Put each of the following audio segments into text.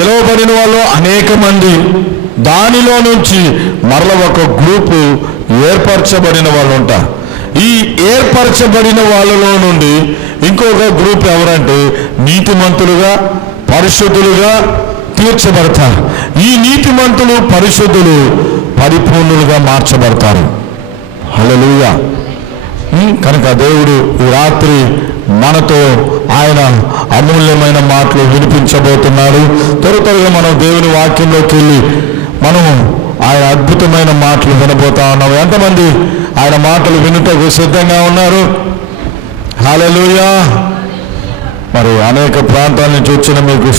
పిలువబడిన వాళ్ళు అనేక మంది, దానిలో నుంచి మరల ఒక గ్రూపు ఏర్పరచబడిన వాళ్ళు ఉంటారు. ఈ ఏర్పరచబడిన వాళ్ళలో నుండి ఇంకొక గ్రూప్ ఎవరంటే నీతిమంతులుగా, పరిశుద్ధులుగా తీర్చబడతారు. ఈ నీతిమంతులు, పరిశుద్ధులు పరిపూర్ణులుగా మార్చబడతారు. హల్లెలూయా. కనుక దేవుడు ఈ రాత్రి మనతో ఆయన అమూల్యమైన మాటలు వినిపించబోతున్నాడు. త్వరగా మనం దేవుని వాక్యంలోకి వెళ్ళి మనము ఆయన అద్భుతమైన మాటలు వినబోతా ఉన్నాము. ఎంతమంది ఆయన మాటలు వినుటకు సిద్ధంగా ఉన్నారు? హల్లెలూయా. మరి అనేక ప్రాంతాల నుంచి వచ్చిన మీకు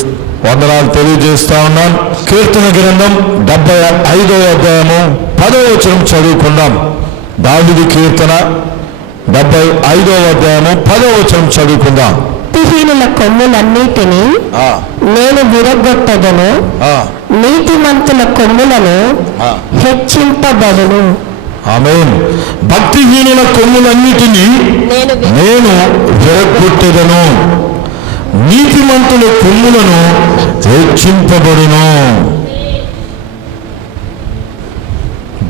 వందనాలు తెలియజేస్తా ఉన్నాను. కీర్తన గ్రంథం 75వ అధ్యాయము 10వ వచనం చదువుకుందాం. దావీదు కీర్తన 75వ అధ్యాయము 10వ వచనం చదువుకుందాం. భక్తిహీనుల కొమ్ములన్నిటినీ నేను విరగొట్టదను, నీతిమంతుల కొమ్ములను హెచ్చింపబడును. ఆమేన్. భక్తిహీనుల కొమ్ములన్నిటినీ నేను విరగొట్టెదను, నీతిమంతుల కొమ్ములను హెచ్చింపబడును.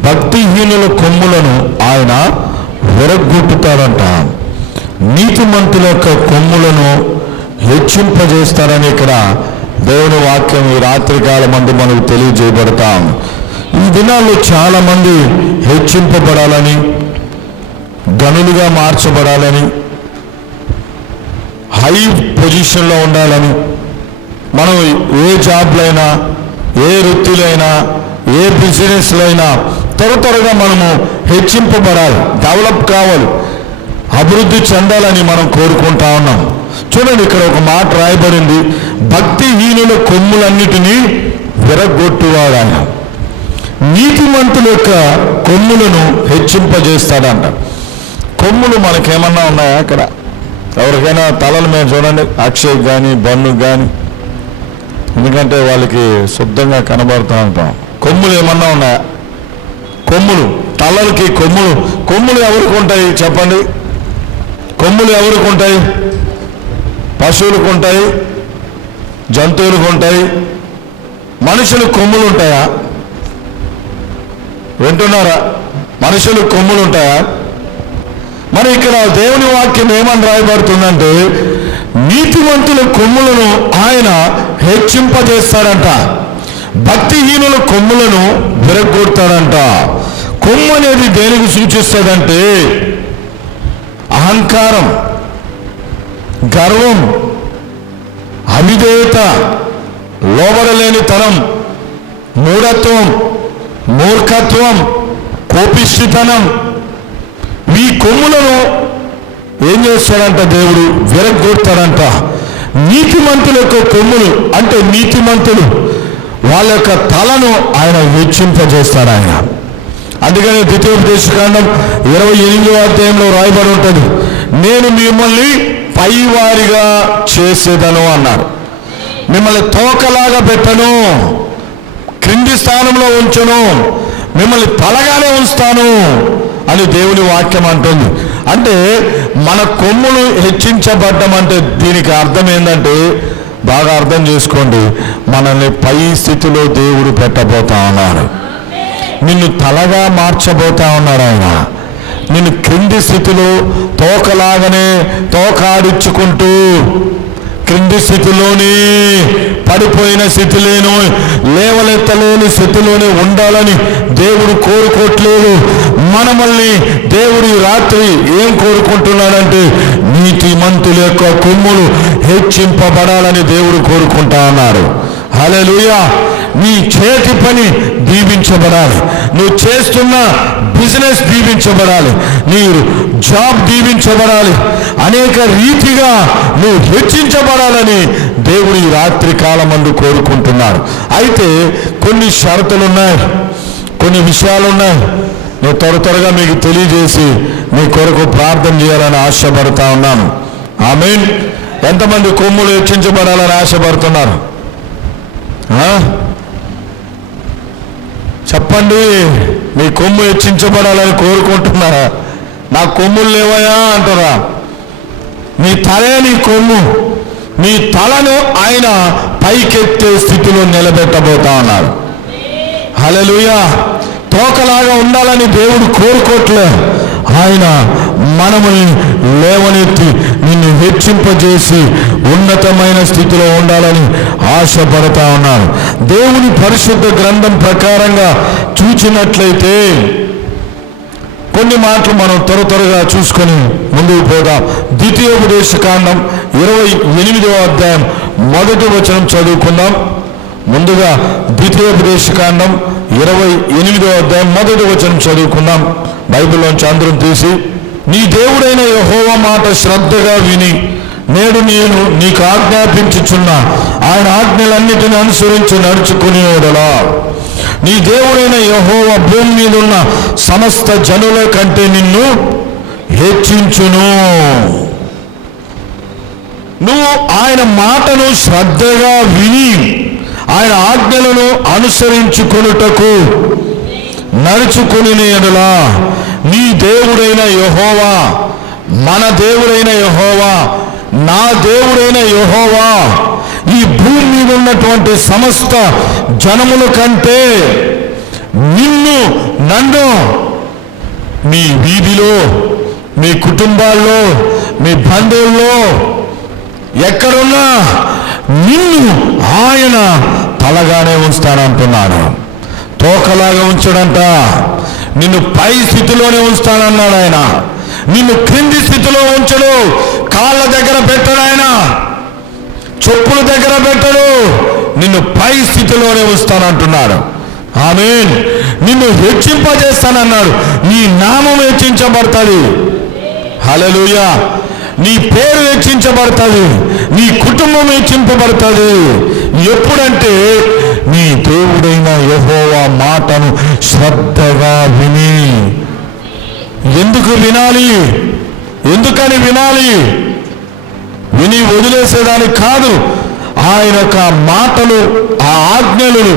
భక్తిహీనుల కొమ్ములను ఆయన విరగొట్టుతాడంట, నీతిమంతుల యొక్క కొమ్ములను హెచ్చింపజేస్తారని ఇక్కడ దేవుని వాక్యం ఈ రాత్రికాల మందు మనకు తెలియజేయబడతాం. ఈ దినాల్లో చాలా మంది హెచ్చింపబడాలని, గనులుగా మార్చబడాలని, హై పొజిషన్లో ఉండాలని, మనం ఏ జాబ్లో అయినా, ఏ వృత్తిలో అయినా, ఏ బిజినెస్లో అయినా త్వరగా మనము హెచ్చింపబడాలి, డెవలప్ కావాలి, అభివృద్ధి చెందాలని మనం కోరుకుంటా ఉన్నాం. చూడండి, ఇక్కడ ఒక మాట రాయబడింది, భక్తిహీనుల కొమ్ములన్నిటినీ విరగొట్టువాడు ఆయన, నీతిమంతుల యొక్క కొమ్ములను హెచ్చింపజేస్తాడంట. కొమ్ములు మనకేమన్నా ఉన్నాయా? అక్కడ ఎవరికైనా తలల మీద చూడండి, అక్షయ్ కానీ బన్ను కానీ, ఎందుకంటే వాళ్ళకి శుద్ధంగా కనబడుతూ ఉంటాం. కొమ్ములు ఏమన్నా ఉన్నాయా? కొమ్ములు, తలలకి కొమ్ములు ఎవరికి ఉంటాయి చెప్పండి? కొమ్ములు ఎవరికి ఉంటాయి? పశువులకు ఉంటాయి, జంతువులకు ఉంటాయి. మనుషులకు కొమ్ములు ఉంటాయా? వింటున్నారా? మనుషులకు కొమ్ములు ఉంటాయా? మరి ఇక్కడ దేవుని వాక్యం ఏమని రాయబడుతుందంటే, నీతిమంతుల కొమ్ములను ఆయన హెచ్చింపజేస్తాడంట, భక్తిహీనుల కొమ్ములను విరగొడతాడంట. కొమ్ము అనేది దేనికి సూచిస్తుందంటే అహంకారం, గర్వం, అవిధేయత, లోబడలేనితనం, మూఢత్వం, మూర్ఖత్వం, కోపిష్టితనం. ఈ కొమ్ములను ఏం చేస్తాడంట? దేవుడు విరగొడతాడంట. నీతిమంతుల యొక్క కొమ్ములు అంటే నీతిమంతులు వాళ్ళ యొక్క తలను ఆయన హెచ్చింపజేస్తాడు ఆయన. అందుకని ద్వితీయోపదేశకాండం 28వ అధ్యాయంలో రాయబడి ఉంటుంది, నేను మిమ్మల్ని పైవారిగా చేసేదను అన్నాడు. మిమ్మల్ని తోకలాగా పెట్టను, క్రింది స్థానంలో ఉంచును, మిమ్మల్ని తలగానే ఉంచుతాను అని దేవుని వాక్యం అంటుంది. అంటే మన కొమ్ములు హెచ్చించబడ్డం అంటే దీనికి అర్థం ఏంటంటే, బాగా అర్థం చేసుకోండి, మనల్ని పై స్థితిలో దేవుడు పెట్టబోతా ఉన్నాడు. నిన్ను తలగా మార్చబోతా ఉన్నాడు ఆయన. నిన్ను క్రింది స్థితిలో తోకలాగానే తోకాడించుకుంటూ క్రింది స్థితిలోని పడిపోయిన స్థితిలోనూ లేవలెత్తలేని స్థితిలోనే ఉండాలని దేవుడు కోరుకోవట్లేదు. మనల్ని దేవుడు ఈ రాత్రి ఏం కోరుకుంటున్నాడంటే, నీతిమంతుల యొక్క కొమ్ములు హెచ్చింపబడాలని దేవుడు కోరుకుంటా ఉన్నాడు. హల్లెలూయా. నీ చేతి పని దీవించబడాలి, నువ్వు చేస్తున్న బిజినెస్ దీవించబడాలి, నీ జాబ్ దీవించబడాలి, అనేక రీతిగా నువ్వు హెచ్చించబడాలని దేవుడు ఈ రాత్రి కాలమందు కోరుకుంటున్నాడు. అయితే కొన్ని షరతులు ఉన్నాయి, కొన్ని విషయాలు ఉన్నాయి. నేను త్వరగా మీకు తెలియజేసి మీ కొరకు ప్రార్థన చేయాలని ఆశపడతా ఉన్నాను. ఆమేన్. ఎంతమంది కొమ్ములు హెచ్చించబడాలని ఆశపడుతున్నారు? చెప్పండి. మీ కొమ్ము హెచ్చించబడాలని కోరుకుంటున్నారా? నా కొమ్ములు లేవయా అంటారా? నీ తలే నీ కొమ్ము. నీ తలను ఆయన పైకెత్తే స్థితిలో నిలబెట్టబోతా ఉన్నాడు. హల్లెలూయా. తోకలాగా ఉండాలని దేవుడు కోరుకోవట్లే. ఆయన మనముని లేవనెత్తి నిన్ను హెచ్చింపజేసి ఉన్నతమైన స్థితిలో ఉండాలని ఆశపడతా ఉన్నాడు. దేవుని పరిశుద్ధ గ్రంథం ప్రకారంగా చూచినట్లయితే కొన్ని మాటలు మనం త్వరగా చూసుకొని ముందుకు పోదాం. ద్వితీయోపదేశకాండం 28వ అధ్యాయం 1వ వచనం చదువుకుందాం. ముందుగా ద్వితీయోపదేశకాండం 28వ అధ్యాయం 1వ వచనం చదువుకుందాం. బైబిల్లోంచి అందరం తీసి, నీ దేవుడైన యెహోవా మాట శ్రద్ధగా విని నేడు నేను నీకు ఆజ్ఞాపించుచున్న ఆయన ఆజ్ఞలన్నిటిని అనుసరించి నడుచుకునేవాడలా నీ దేవుడైన యెహోవా భూమి మీద ఉన్న సమస్త జనుల కంటే నిన్ను హెచ్చించును. నువ్వు ఆయన మాటను శ్రద్ధగా విని ఆయన ఆజ్ఞలను అనుసరించుకొనుటకు నడుచుకుని ఎడలా నీ దేవుడైన యెహోవా, మన దేవుడైన యెహోవా, నా దేవుడైన యెహోవా ఈ భూమి మీద ఉన్నటువంటి సమస్త జనముల కంటే నిన్ను నన్ను మీ వీధిలో, మీ కుటుంబాల్లో, మీ బంధువుల్లో ఎక్కడున్నా నిన్ను ఆయన తలగానే ఉంచుతానంటున్నాడు. తోకలాగా ఉంచడంట. నిన్ను పై స్థితిలోనే ఉంచుతానన్నాడు ఆయన. నిన్ను క్రింది స్థితిలో ఉంచడు. కాళ్ళ దగ్గర పెట్టడు ఆయన, చెప్పుల దగ్గర పెట్టడు. నిన్ను పై స్థితిలోనే ఉంచుతానంటున్నాడు. ఆమేన్. నిన్ను హెచ్చింపజేస్తానన్నాడు. నీ నామం హెచ్చించబడుతుంది. హల్లెలూయా. నీ పేరు హెచ్చించబడుతుంది. నీ కుటుంబం హెచ్చింపబడుతుంది. ఎప్పుడంటే నీ దేవుడైన యెహోవా మాటను శ్రద్ధగా విని. ఎందుకు వినాలి? ఎందుకని వినాలి? విని వదిలేసేదానికి కాదు. ఆయన యొక్క మాటలు, ఆ ఆజ్ఞలను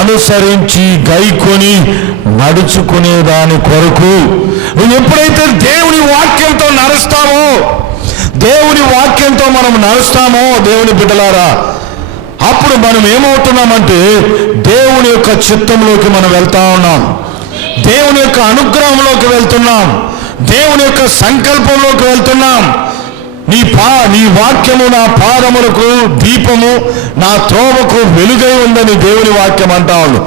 అనుసరించి గైకొని నడుచుకునే దాని కొరకు. నువ్వు ఎప్పుడైతే దేవుని వాక్యంతో నడుస్తావో, దేవుని వాక్యంతో మనం నడుస్తామో దేవుని బిడ్డలారా, అప్పుడు మనం ఏమవుతున్నామంటే దేవుని యొక్క చిత్తంలోకి మనం వెళ్తా ఉన్నాం. దేవుని యొక్క అనుగ్రహంలోకి వెళ్తున్నాం. దేవుని యొక్క సంకల్పంలోకి వెళ్తున్నాం. నీ వాక్యము నా పాదములకు దీపము, నా త్రోవకు వెలుగై ఉందని దేవుని వాక్యం అంటాడు.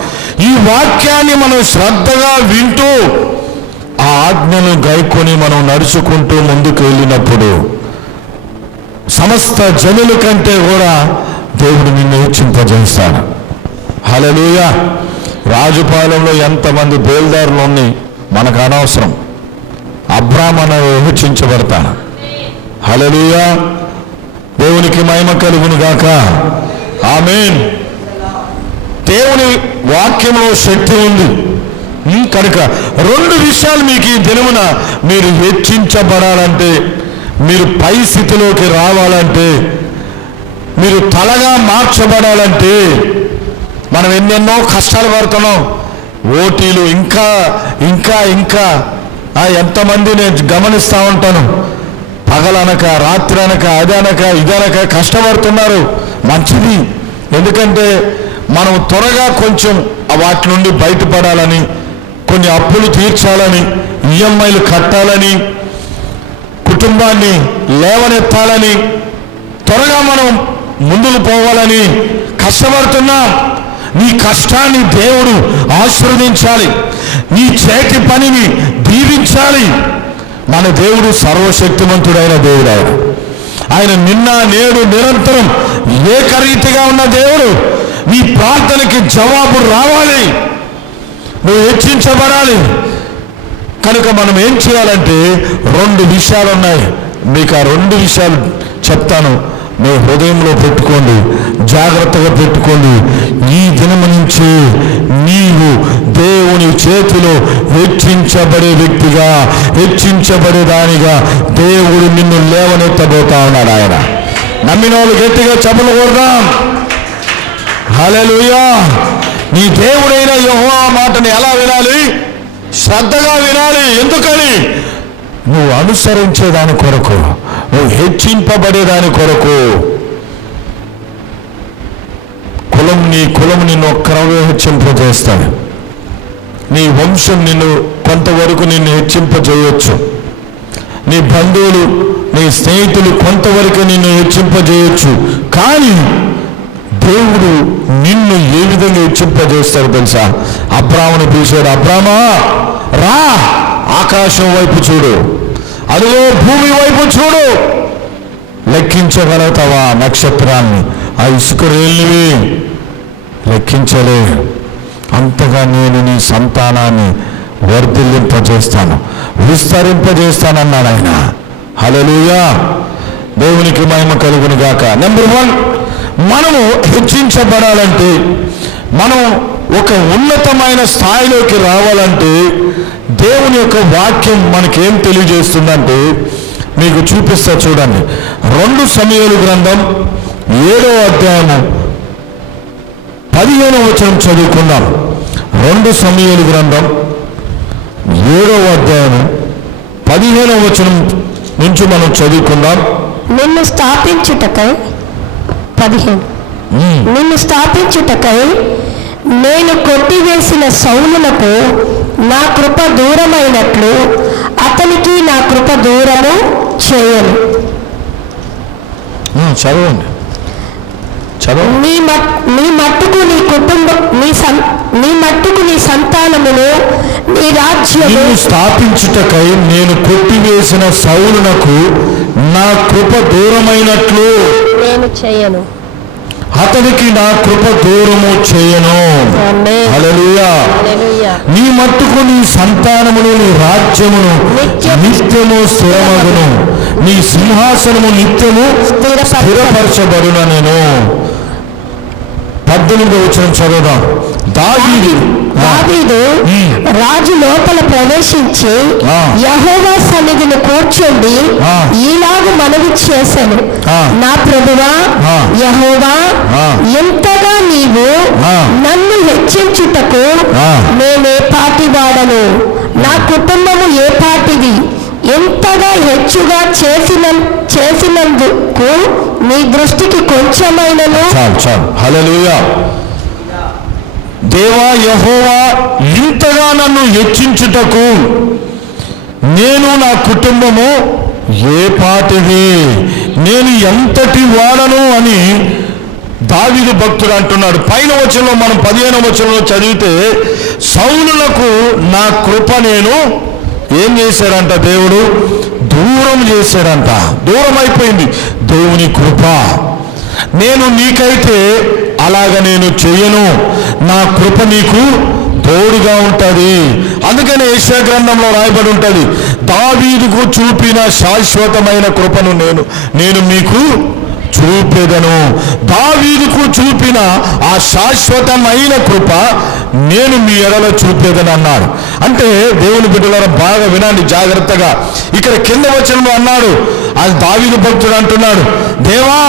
ఈ వాక్యాన్ని మనం శ్రద్ధగా వింటూ ఆ ఆజ్ఞను గైకొని మనం నడుచుకుంటూ ముందుకు వెళ్ళినప్పుడు సమస్త జనుల కంటే కూడా దేవుడు నిన్ను హెచ్చింపజేస్తాడు. హల్లెలూయా. రాజుపాలెంలో ఎంతమంది బేల్దారులు ఉన్నాయి మనకు అనవసరం. అబ్రాహాము అనే హెచ్చించబడతాడు. హల్లెలూయా. దేవునికి మహిమ కలుగును గాక. ఆమేన్. దేవుని వాక్యంలో శక్తి ఉంది కనుక 2 విషయాలు మీకు ఈ దినమున మీరు హెచ్చించబడాలంటే, మీరు పై స్థితిలోకి రావాలంటే, మీరు తలగా మార్చబడాలంటే, మనం ఎన్నెన్నో కష్టాలు పడుతున్నాం. ఓటీలు ఇంకా ఇంకా ఇంకా ఎంతమంది నేను గమనిస్తూ ఉంటాను. పగలనక రాత్రి అనక అదనక ఇదనక కష్టపడుతున్నారు. మంచిది. ఎందుకంటే మనం త్వరగా కొంచెం వాటి నుండి బయటపడాలని, కొన్ని అప్పులు తీర్చాలని, ఈఎంఐలు కట్టాలని, కుటుంబాన్ని లేవనెత్తాలని, త్వరగా మనం ముందుకు పోవాలని కష్టపడుతున్నాం. నీ కష్టాన్ని దేవుడు ఆశీర్వదించాలి. నీ చేతి పనిని దీవించాలి. మన దేవుడు సర్వశక్తిమంతుడైన దేవుడు. ఆయన నిన్న నేడు నిరంతరం ఏకరీతిగా ఉన్న దేవుడు. నీ ప్రార్థనకి జవాబు రావాలి. నువ్వు హెచ్చించబడాలి. కనుక మనం ఏం చేయాలంటే 2 విషయాలు ఉన్నాయి. మీకు ఆ 2 విషయాలు చెప్తాను. మీ హృదయంలో పెట్టుకోండి, జాగ్రత్తగా పెట్టుకోండి. ఈ దినము నుంచి నీవు దేవుని చేతిలో హెచ్చించబడే వ్యక్తిగా, హెచ్చించబడేదానిగా దేవుడు నిన్ను లేవనెత్తబోతా ఉన్నాడు. ఆయన నమ్మిన వాళ్ళు గట్టిగా చప్పట్లు కొడదాం. హల్లెలూయా. నీ దేవుడైన యెహోవా మాటని ఎలా వినాలి? శ్రద్ధగా వినాలి. ఎందుకని? నువ్వు అనుసరించేదాని కొరకు, నువ్వు హెచ్చింపబడేదాని కొరకు. నీ కులం నిన్ను ఒక్కరవే హెచ్చింపజేస్తాడు. నీ వంశం నిన్ను కొంతవరకు నిన్ను హెచ్చింపజేయొచ్చు. నీ బంధువులు, నీ స్నేహితులు కొంతవరకు నిన్ను హెచ్చింపజేయొచ్చు. కానీ దేవుడు నిన్ను ఏ విధంగా హెచ్చింపజేస్తాడు తెలుసా? అబ్రామును పిలిచాడు, అబ్రామా రా, ఆకాశం వైపు చూడు, అదిగో భూమి వైపు చూడు, లెక్కించగలుగుతావా నక్షత్రాన్ని? ఆ ఇసుక రేళ్ళువి లెక్కించలే. అంతగా నేను నీ సంతానాన్ని వర్ధిల్లింపజేస్తాను, విస్తరింపజేస్తానన్నాడు ఆయన. హల్లెలూయా, దేవునికి మహిమ కలుగును గాక. నెంబర్ 1, మనము హెచ్చించబడాలంటే, మనం ఒక ఉన్నతమైన స్థాయిలోకి రావాలంటే దేవుని యొక్క వాక్యం మనకేం తెలియజేస్తుందంటే, మీకు చూపిస్తా చూడండి. 2 సమూయేలు గ్రంథం 7వ అధ్యాయము 15వ వచనం చదువుకుందాం. 2 సమూయేలు గ్రంథం 7వ అధ్యాయము 15వ వచనం నుంచి మనం చదువుకుందాం. నిన్ను స్థాపించుటకై 15 నిన్ను స్థాపించుటకై నేను కొట్టివేసిన సౌలునకు నా కృప దూరమైనట్లు అతనికి నా కృప దూరము చేయను. చదవండి, చదవండి. నీ మట్టుకు నీ కుటుంబం, నీ మట్టుకు నీ సంతానమును, నీ రాజ్యము స్థాపించుటకై నేను కొట్టివేసిన సౌలునకు నా కృప దూరమైనట్లు నేను చేయను, అతనికి నా కృప దూరము చేయను. హల్లెలూయా. నీ మట్టుకు నీ సంతానమును, నీ రాజ్యమును నిత్యము స్థిరమగును, నీ సింహాసనము నిత్యము స్థిరపరచబడున. నేను 18వ వచనం చదువుదాం. దావీదు రాజు లోపల ప్రవేశించి యెహోవా సన్నిధిని కూర్చుండి ఈలాగు మనవి చేశాను, నా ప్రభువా యెహోవా, ఎంతగా నీవు నన్ను హెచ్చించుటకు నేనే పాటివాడను, నా కుటుంబము ఏ పాటిది, ఎంతగా హెచ్చుగా చేసినందుకు నీ దృష్టికి కొంచెమైనను. హల్లెలూయా. దేవా యెహోవా, ఇంతగా నన్ను హెచ్చించుటకు నేను, నా కుటుంబము ఏ పాటిది, నేను ఎంతటి వాడను అని దావీదు భక్తుడు అంటున్నాడు. పైన వచనంలో మనం 15వ వచనంలో చదివితే, సౌలులకు నా కృప నేను ఏం చేశాడంట? దేవుడు దూరం చేశాడంట. దూరం అయిపోయింది దేవుని కృప. నేను నీకైతే అలాగ నేను చెయ్యను, నా కృప నీకు తోడుగా ఉంటుంది. అందుకని యెషయా గ్రంథంలో రాయబడి ఉంటుంది, దావీదుకు చూపిన శాశ్వతమైన కృపను నేను మీకు చూపెదను. దావీదుకు చూపిన ఆ శాశ్వతమైన కృప నేను మీ ఎడలో చూపేదని అన్నాడు. అంటే దేవుని బిడ్డలారా బాగా వినండి జాగ్రత్తగా. ఇక్కడ కింద వచనంలో అన్నాడు, అది దావీదు భక్తుడు అంటున్నాడు, దేవా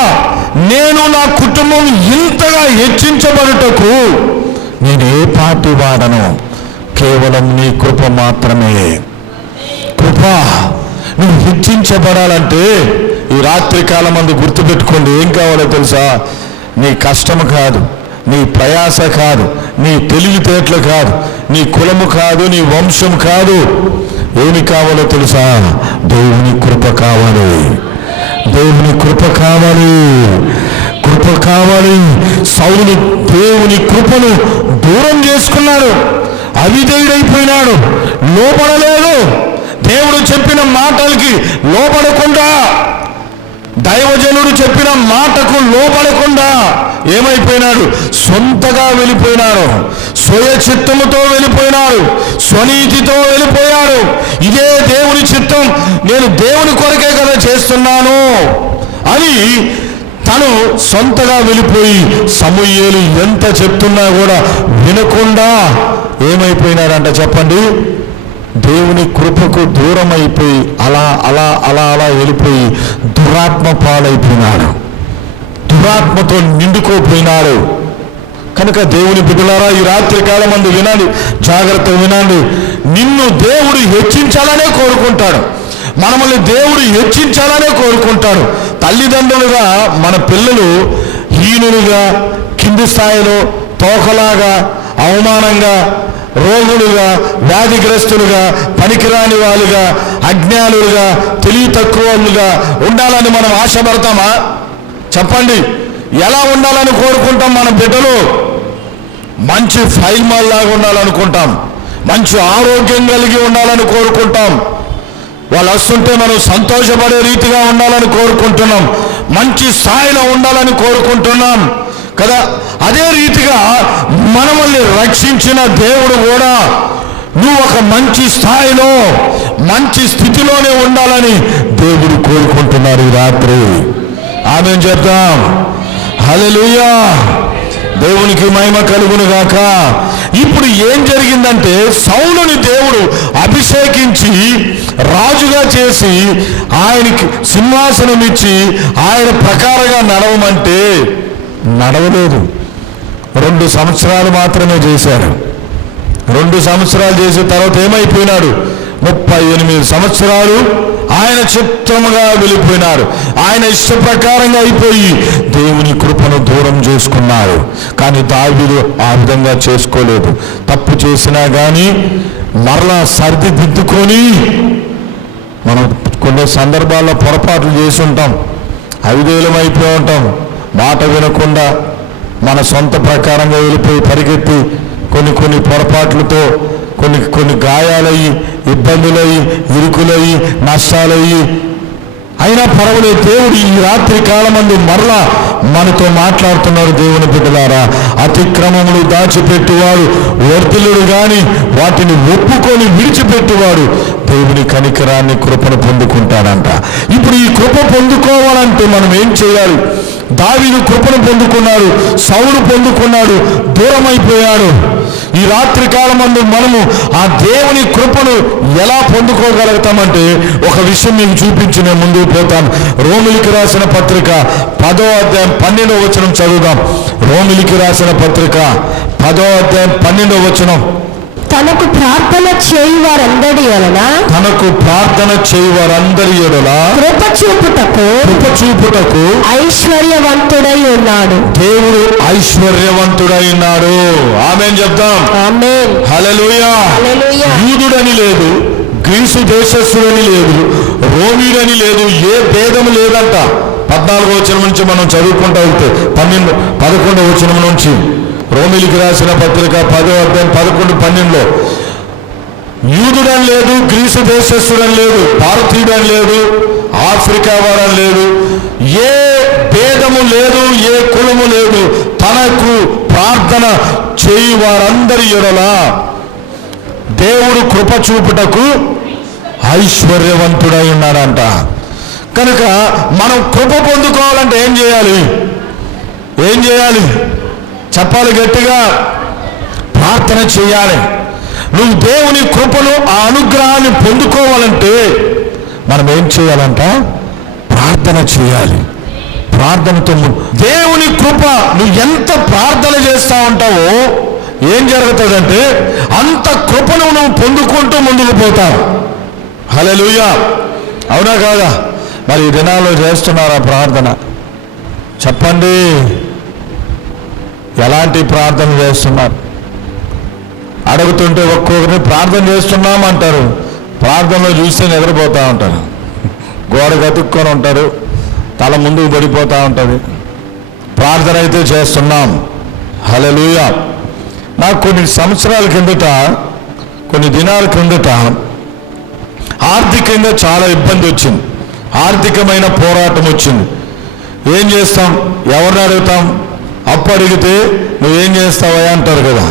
నేను నా కుటుంబం ఇంతగా హెచ్చించబడుటకు నేను ఏ పాటి వాడను, కేవలం నీ కృప మాత్రమే. కృప. నువ్వు హెచ్చించబడాలంటే ఈ రాత్రి కాలం అందు గుర్తుపెట్టుకోండి, ఏం కావాలో తెలుసా? నీ కష్టం కాదు, నీ ప్రయాస కాదు, నీ తెలివితేటలు కాదు, నీ కులము కాదు, నీ వంశం కాదు. ఏమి కావాలో తెలుసా? దేవుని కృప కావాలి. దేవుని కృప కావాలి, కృప కావాలి. సౌలు దేవుని కృపను దూరం చేసుకున్నాడు, అవిధేయుడైపోయినాడు, లోపడలేదు. దేవుడు చెప్పిన మాటలకి లోపడకుండా, దైవజనుడు చెప్పిన మాటకు లోపడకుండా ఏమైపోయినాడు? సొంతగా వెళ్ళిపోయినాడు, స్వయ చిత్తముతో వెళ్ళిపోయినాడు, స్వనీతితో వెళ్ళిపోయాడు. ఇదే దేవుని చిత్తం, నేను దేవుని కొరకే కదా చేస్తున్నాను అని తను సొంతగా వెళ్ళిపోయి సమూయేలు ఎంత చెప్తున్నా కూడా వినకుండా ఏమైపోయినాడంట చెప్పండి? దేవుని కృపకు దూరం అయిపోయి అలా అలా అలా అలా వెళ్ళిపోయి దురాత్మ పాలైపోయినాడు, దురాత్మతో నిండుకోపోయినాడు. కనుక దేవుని బిడ్డలారా ఈ రాత్రి కాలం మందు వినండి, జాగ్రత్తగా వినండి. నిన్ను దేవుడు హెచ్చించాలనే కోరుకుంటాడు, మనల్ని దేవుడు హెచ్చించాలనే కోరుకుంటాడు. తల్లిదండ్రులుగా మన పిల్లలు హీనులుగా కింది స్థాయిలో తోకలాగా, అవమానంగా, రోగులుగా, వ్యాధిగ్రస్తులుగా, పనికిరాని వాళ్ళుగా, అజ్ఞానులుగా, తెలివి తక్కువలుగా ఉండాలని మనం ఆశపడతామా? చెప్పండి. ఎలా ఉండాలని కోరుకుంటాం? మన బిడ్డలు మంచి ఫైల్మాల్ లాగా ఉండాలనుకుంటాం, మంచి ఆరోగ్యం కలిగి ఉండాలని కోరుకుంటాం, వాళ్ళు వస్తుంటే మనం సంతోషపడే రీతిగా ఉండాలని కోరుకుంటున్నాం, మంచి స్థాయిలో ఉండాలని కోరుకుంటున్నాం కదా. అదే రీతిగా మనల్ని రక్షించిన దేవుడు కూడా నువ్వు ఒక మంచి స్థాయిలో, మంచి స్థితిలోనే ఉండాలని దేవుడు కోరుకుంటున్నారు ఈ రాత్రి. ఆమేన్ చెప్తాం. హల్లెలూయా. దేవునికి మహిమ కలుగును గాక. ఇప్పుడు ఏం జరిగిందంటే, సౌలుని దేవుడు అభిషేకించి రాజుగా చేసి ఆయనకి సింహాసనం ఇచ్చి ఆయన ప్రకారంగా నడవమంటే నడవలేదు. 2 సంవత్సరాలు మాత్రమే చేశారు. 2 సంవత్సరాలు చేసిన తర్వాత ఏమైపోయినాడు? 38 సంవత్సరాలు ఆయన చిత్తముగా వెళ్ళిపోయినారు. ఆయన ఇష్ట ప్రకారంగా అయిపోయి దేవుని కృపను దూరం చేసుకున్నారు. కానీ దావీదు ఆ విధంగా చేసుకోలేదు. తప్పు చేసినా కానీ మరలా సరిదిద్దుకొని, మనం కొన్ని సందర్భాల్లో పొరపాట్లు చేసి ఉంటాం, అవిధేయులం అయిపోయి ఉంటాం, మాట వినకుండా మన సొంత ప్రకారంగా వెళ్ళిపోయి పరిగెత్తి కొన్ని పొరపాట్లతో కొన్ని గాయాలయ్యి, ఇబ్బందులయ్యి, ఇరుకులయ్యి, నష్టాలయ్యి, అయినా పర్వాలేదు. దేవుడు ఈ రాత్రి కాలమందు మరలా మనతో మాట్లాడుతున్నారు. దేవుని బిడ్డలారా, అతిక్రమములు దాచిపెట్టువాడు వర్ధిల్లుడు గాని వాటిని ఒప్పుకొని విడిచిపెట్టువాడు దేవుని కనికరాన్ని, కృపను పొందుకుంటాడంట. ఇప్పుడు ఈ కృప పొందుకోవాలంటే మనం ఏం చేయాలి? దావీదు కృపను పొందుకున్నాడు, సౌలు పొందుకున్నాడు, దూరం అయిపోయాడు. ఈ రాత్రి కాలమందు మనము ఆ దేవుని కృపను ఎలా పొందుకోగలుగుతామంటే ఒక విషయం మీకు చూపించి నేను ముందుకు పోతాను. రోమిలికి రాసిన పత్రిక 10వ అధ్యాయం 12వ వచనం చదువుదాం. రోమిలికి రాసిన పత్రిక 10వ అధ్యాయం 12వ వచనం. తనకు ప్రార్థన చేయువారందరి ఎడల కృప చూపుటకు ఐశ్వర్యవంతుడై ఉన్నాడు. దేవుడు ఐశ్వర్యవంతుడై ఉన్నాడు. ఆమేన్ చెప్తాం. ఆమేన్. హల్లెలూయా. హల్లెలూయా. యూదుడని లేదు, గ్రీసు దేశస్థుడని లేదు, రోమీడని లేదు, ఏ భేదము లేదంట. 14వ వచనం నుంచి మనం చదువుకుంటూ వెళ్తే 11వ వచనం నుంచి రోమిలికి రాసిన పత్రిక 10వ అధ్యాయం 11, 12లో యూదుడని లేదు, గ్రీసు దేశస్థుడని లేదు, భారతీయుడని లేదు, ఆఫ్రికా వాడని లేదు, ఏ భేదము లేదు, ఏ కులము లేదు, తనకు ప్రార్థన చేయి వారందరి ఎడల దేవుడు కృప చూపుటకు ఐశ్వర్యవంతుడై ఉన్నాడంట. కనుక మనం కృప పొందుకోవాలంటే ఏం చేయాలి? చెప్పాలి గట్టిగా. ప్రార్థన చేయాలి. నువ్వు దేవుని కృపను, ఆ అనుగ్రహాన్ని పొందుకోవాలంటే మనం ఏం చేయాలంట? ప్రార్థన చేయాలి. ప్రార్థనతో దేవుని కృప, నువ్వు ఎంత ప్రార్థన చేస్తా ఉంటావో ఏం జరుగుతుందంటే అంత కృపను నువ్వు పొందుకుంటూ ముందుకు పోతావు. హల్లెలూయా. అవునా కాదా? మరి ఈ దినాల్లో చేస్తున్నారా ప్రార్థన? చెప్పండి. ఎలాంటి ప్రార్థన చేస్తున్నారు? అడుగుతుంటే ఒక్కొక్కరిని ప్రార్థన చేస్తున్నామంటారు, ప్రార్థనలో చూస్తే నిద్రపోతూ ఉంటారు, గోడ గతుక్కొని ఉంటారు, తల ముందుకు పడిపోతూ ఉంటుంది. ప్రార్థన అయితే చేస్తున్నాం. హల్లెలూయా. నాకు కొన్ని సంవత్సరాల కిందట, కొన్ని దినాల కిందట ఆర్థికంగా చాలా ఇబ్బంది వచ్చింది. ఆర్థికమైన పోరాటం వచ్చింది. ఏం చేస్తాం? ఎవరిని అడుగుతాం? అప్పు అడిగితే నువ్వేం చేస్తావా అంటారు కదా.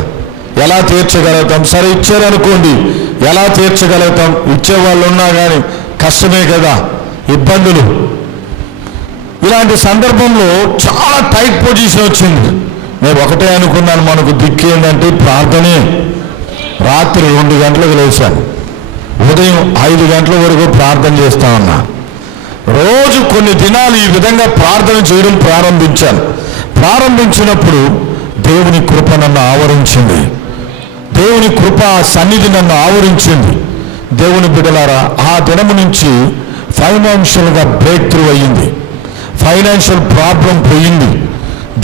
ఎలా తీర్చగలుగుతాం? సరే ఇచ్చారనుకోండి, ఎలా తీర్చగలుగుతాం? ఇచ్చేవాళ్ళు ఉన్నా కానీ కష్టమే కదా, ఇబ్బందులు. ఇలాంటి సందర్భంలో చాలా టైట్ పొజిషన్ వచ్చింది. నేను ఒకటే అనుకున్నాను, మనకు దిక్కు ఏంటంటే ప్రార్థనే. రాత్రి 2 గంటలకు లేచాను, ఉదయం 5 గంటల వరకు ప్రార్థన చేస్తా ఉన్నా. రోజు కొన్ని దినాలు ఈ విధంగా ప్రార్థన చేయడం ప్రారంభించినప్పుడు దేవుని కృప నన్ను ఆవరించింది. దేవుని కృప సన్నిధి నన్ను ఆవరించింది. దేవుని బిడ్డలారా, ఆ దినము నుంచి ఫైనాన్షియల్గా బ్రేక్ త్రూ అయ్యింది. ఫైనాన్షియల్ ప్రాబ్లం పోయింది.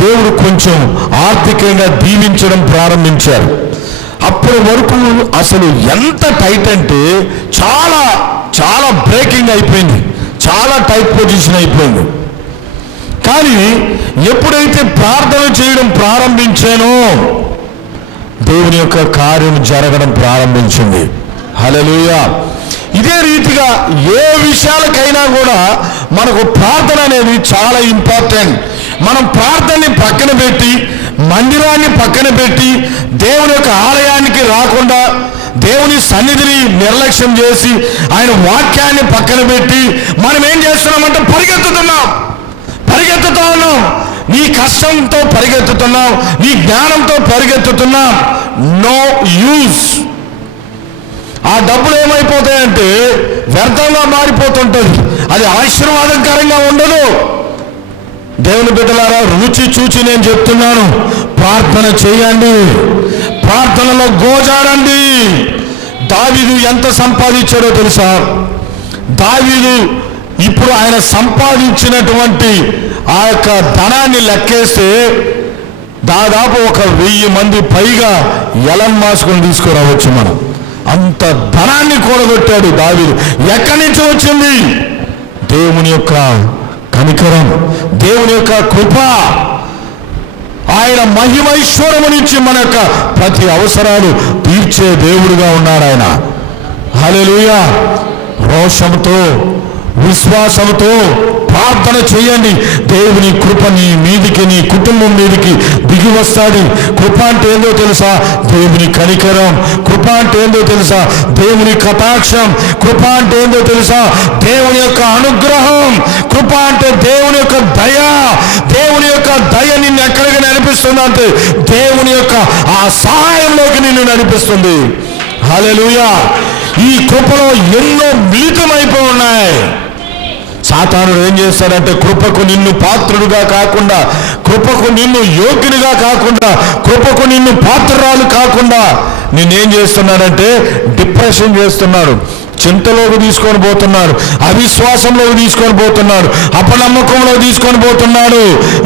దేవుడు కొంచెం ఆర్థికంగా దీవించడం ప్రారంభించారు. అప్పటి వరకు అసలు ఎంత టైట్ అంటే చాలా చాలా బ్రేకింగ్ అయిపోయింది, చాలా టైట్ పొజిషన్ అయిపోయింది. కానీ ఎప్పుడైతే ప్రార్థన చేయడం ప్రారంభించానో దేవుని యొక్క కార్యం జరగడం ప్రారంభించింది. హల్లెలూయా. ఇదే రీతిగా ఏ విషయాలకైనా కూడా మనకు ప్రార్థన అనేది చాలా ఇంపార్టెంట్. మనం ప్రార్థనని పక్కన పెట్టి, మందిరాన్ని పక్కన పెట్టి, దేవుని యొక్క ఆలయానికి రాకుండా, దేవుని సన్నిధిని నిర్లక్ష్యం చేసి, ఆయన వాక్యాన్ని పక్కన పెట్టి మనం ఏం చేస్తున్నామంటే పరిగెత్తుతూ ఉన్నాం. నీ కష్టంతో పరిగెత్తుతున్నాం, నీ జ్ఞానంతో పరిగెత్తుతున్నాం. No use. ఆ డబ్బులు ఏమైపోతాయంటే వ్యర్థంగా మారిపోతుంటుంది, అది ఆశీర్వాదకరంగా ఉండదు. దేవుని బిడ్డలారా, రుచి చూచి నేను చెప్తున్నాను, ప్రార్థన చేయండి, ప్రార్థనలో గోజాడండి. దావీదు ఎంత సంపాదించాడో తెలుసా? దావీదు ఇప్పుడు ఆయన సంపాదించినటువంటి ఆ యొక్క ధనాన్ని లెక్కేస్తే దాదాపు 1000 మంది పైగా ఎలన్ మాస్కుని తీసుకురావచ్చు మనం. అంత ధనాన్ని కూడగొట్టాడు దావీదు. ఎక్కడి నుంచి వచ్చింది? దేవుని యొక్క కనికరం, దేవుని యొక్క కృప, ఆయన మహిమైశ్వరము నుంచి మన యొక్క ప్రతి అవసరాలు తీర్చే దేవుడుగా ఉన్నాడు ఆయన. హల్లెలూయా. రోషంతో, విశ్వాసంతో ప్రార్థన చేయండి. దేవుని కృప నీ మీదికి, నీ కుటుంబం మీదికి దిగి వస్తాడు. కృప అంటే ఏందో తెలుసా? దేవుని కనికరం. కృప అంటే ఏందో తెలుసా? దేవుని కటాక్షం. కృప అంటే ఏందో తెలుసా? దేవుని యొక్క అనుగ్రహం. కృప అంటే దేవుని యొక్క దయ. దేవుని యొక్క దయ నిన్ను ఎక్కడికి నడిపిస్తుంది అంటే దేవుని యొక్క ఆ సహాయంలోకి నిన్ను నడిపిస్తుంది. హల్లెలూయా. ఈ కృపలో ఎన్నో మిళితమైపోయి ఉన్నాయి. సాతానుడు ఏం చేస్తాడంటే కృపకు నిన్ను పాత్రుడుగా కాకుండా, కృపకు నిన్ను యోగ్యునిగా కాకుండా, కృపకు నిన్ను పాత్రురాలు కాకుండా నిన్నేం చేస్తున్నాడంటే డిప్రెషన్ చేస్తున్నాడు, చింతలోకి తీసుకొని పోతున్నాడు, అవిశ్వాసంలోకి తీసుకొని పోతున్నాడు, అపనమ్మకంలో తీసుకొని పోతున్నాడు.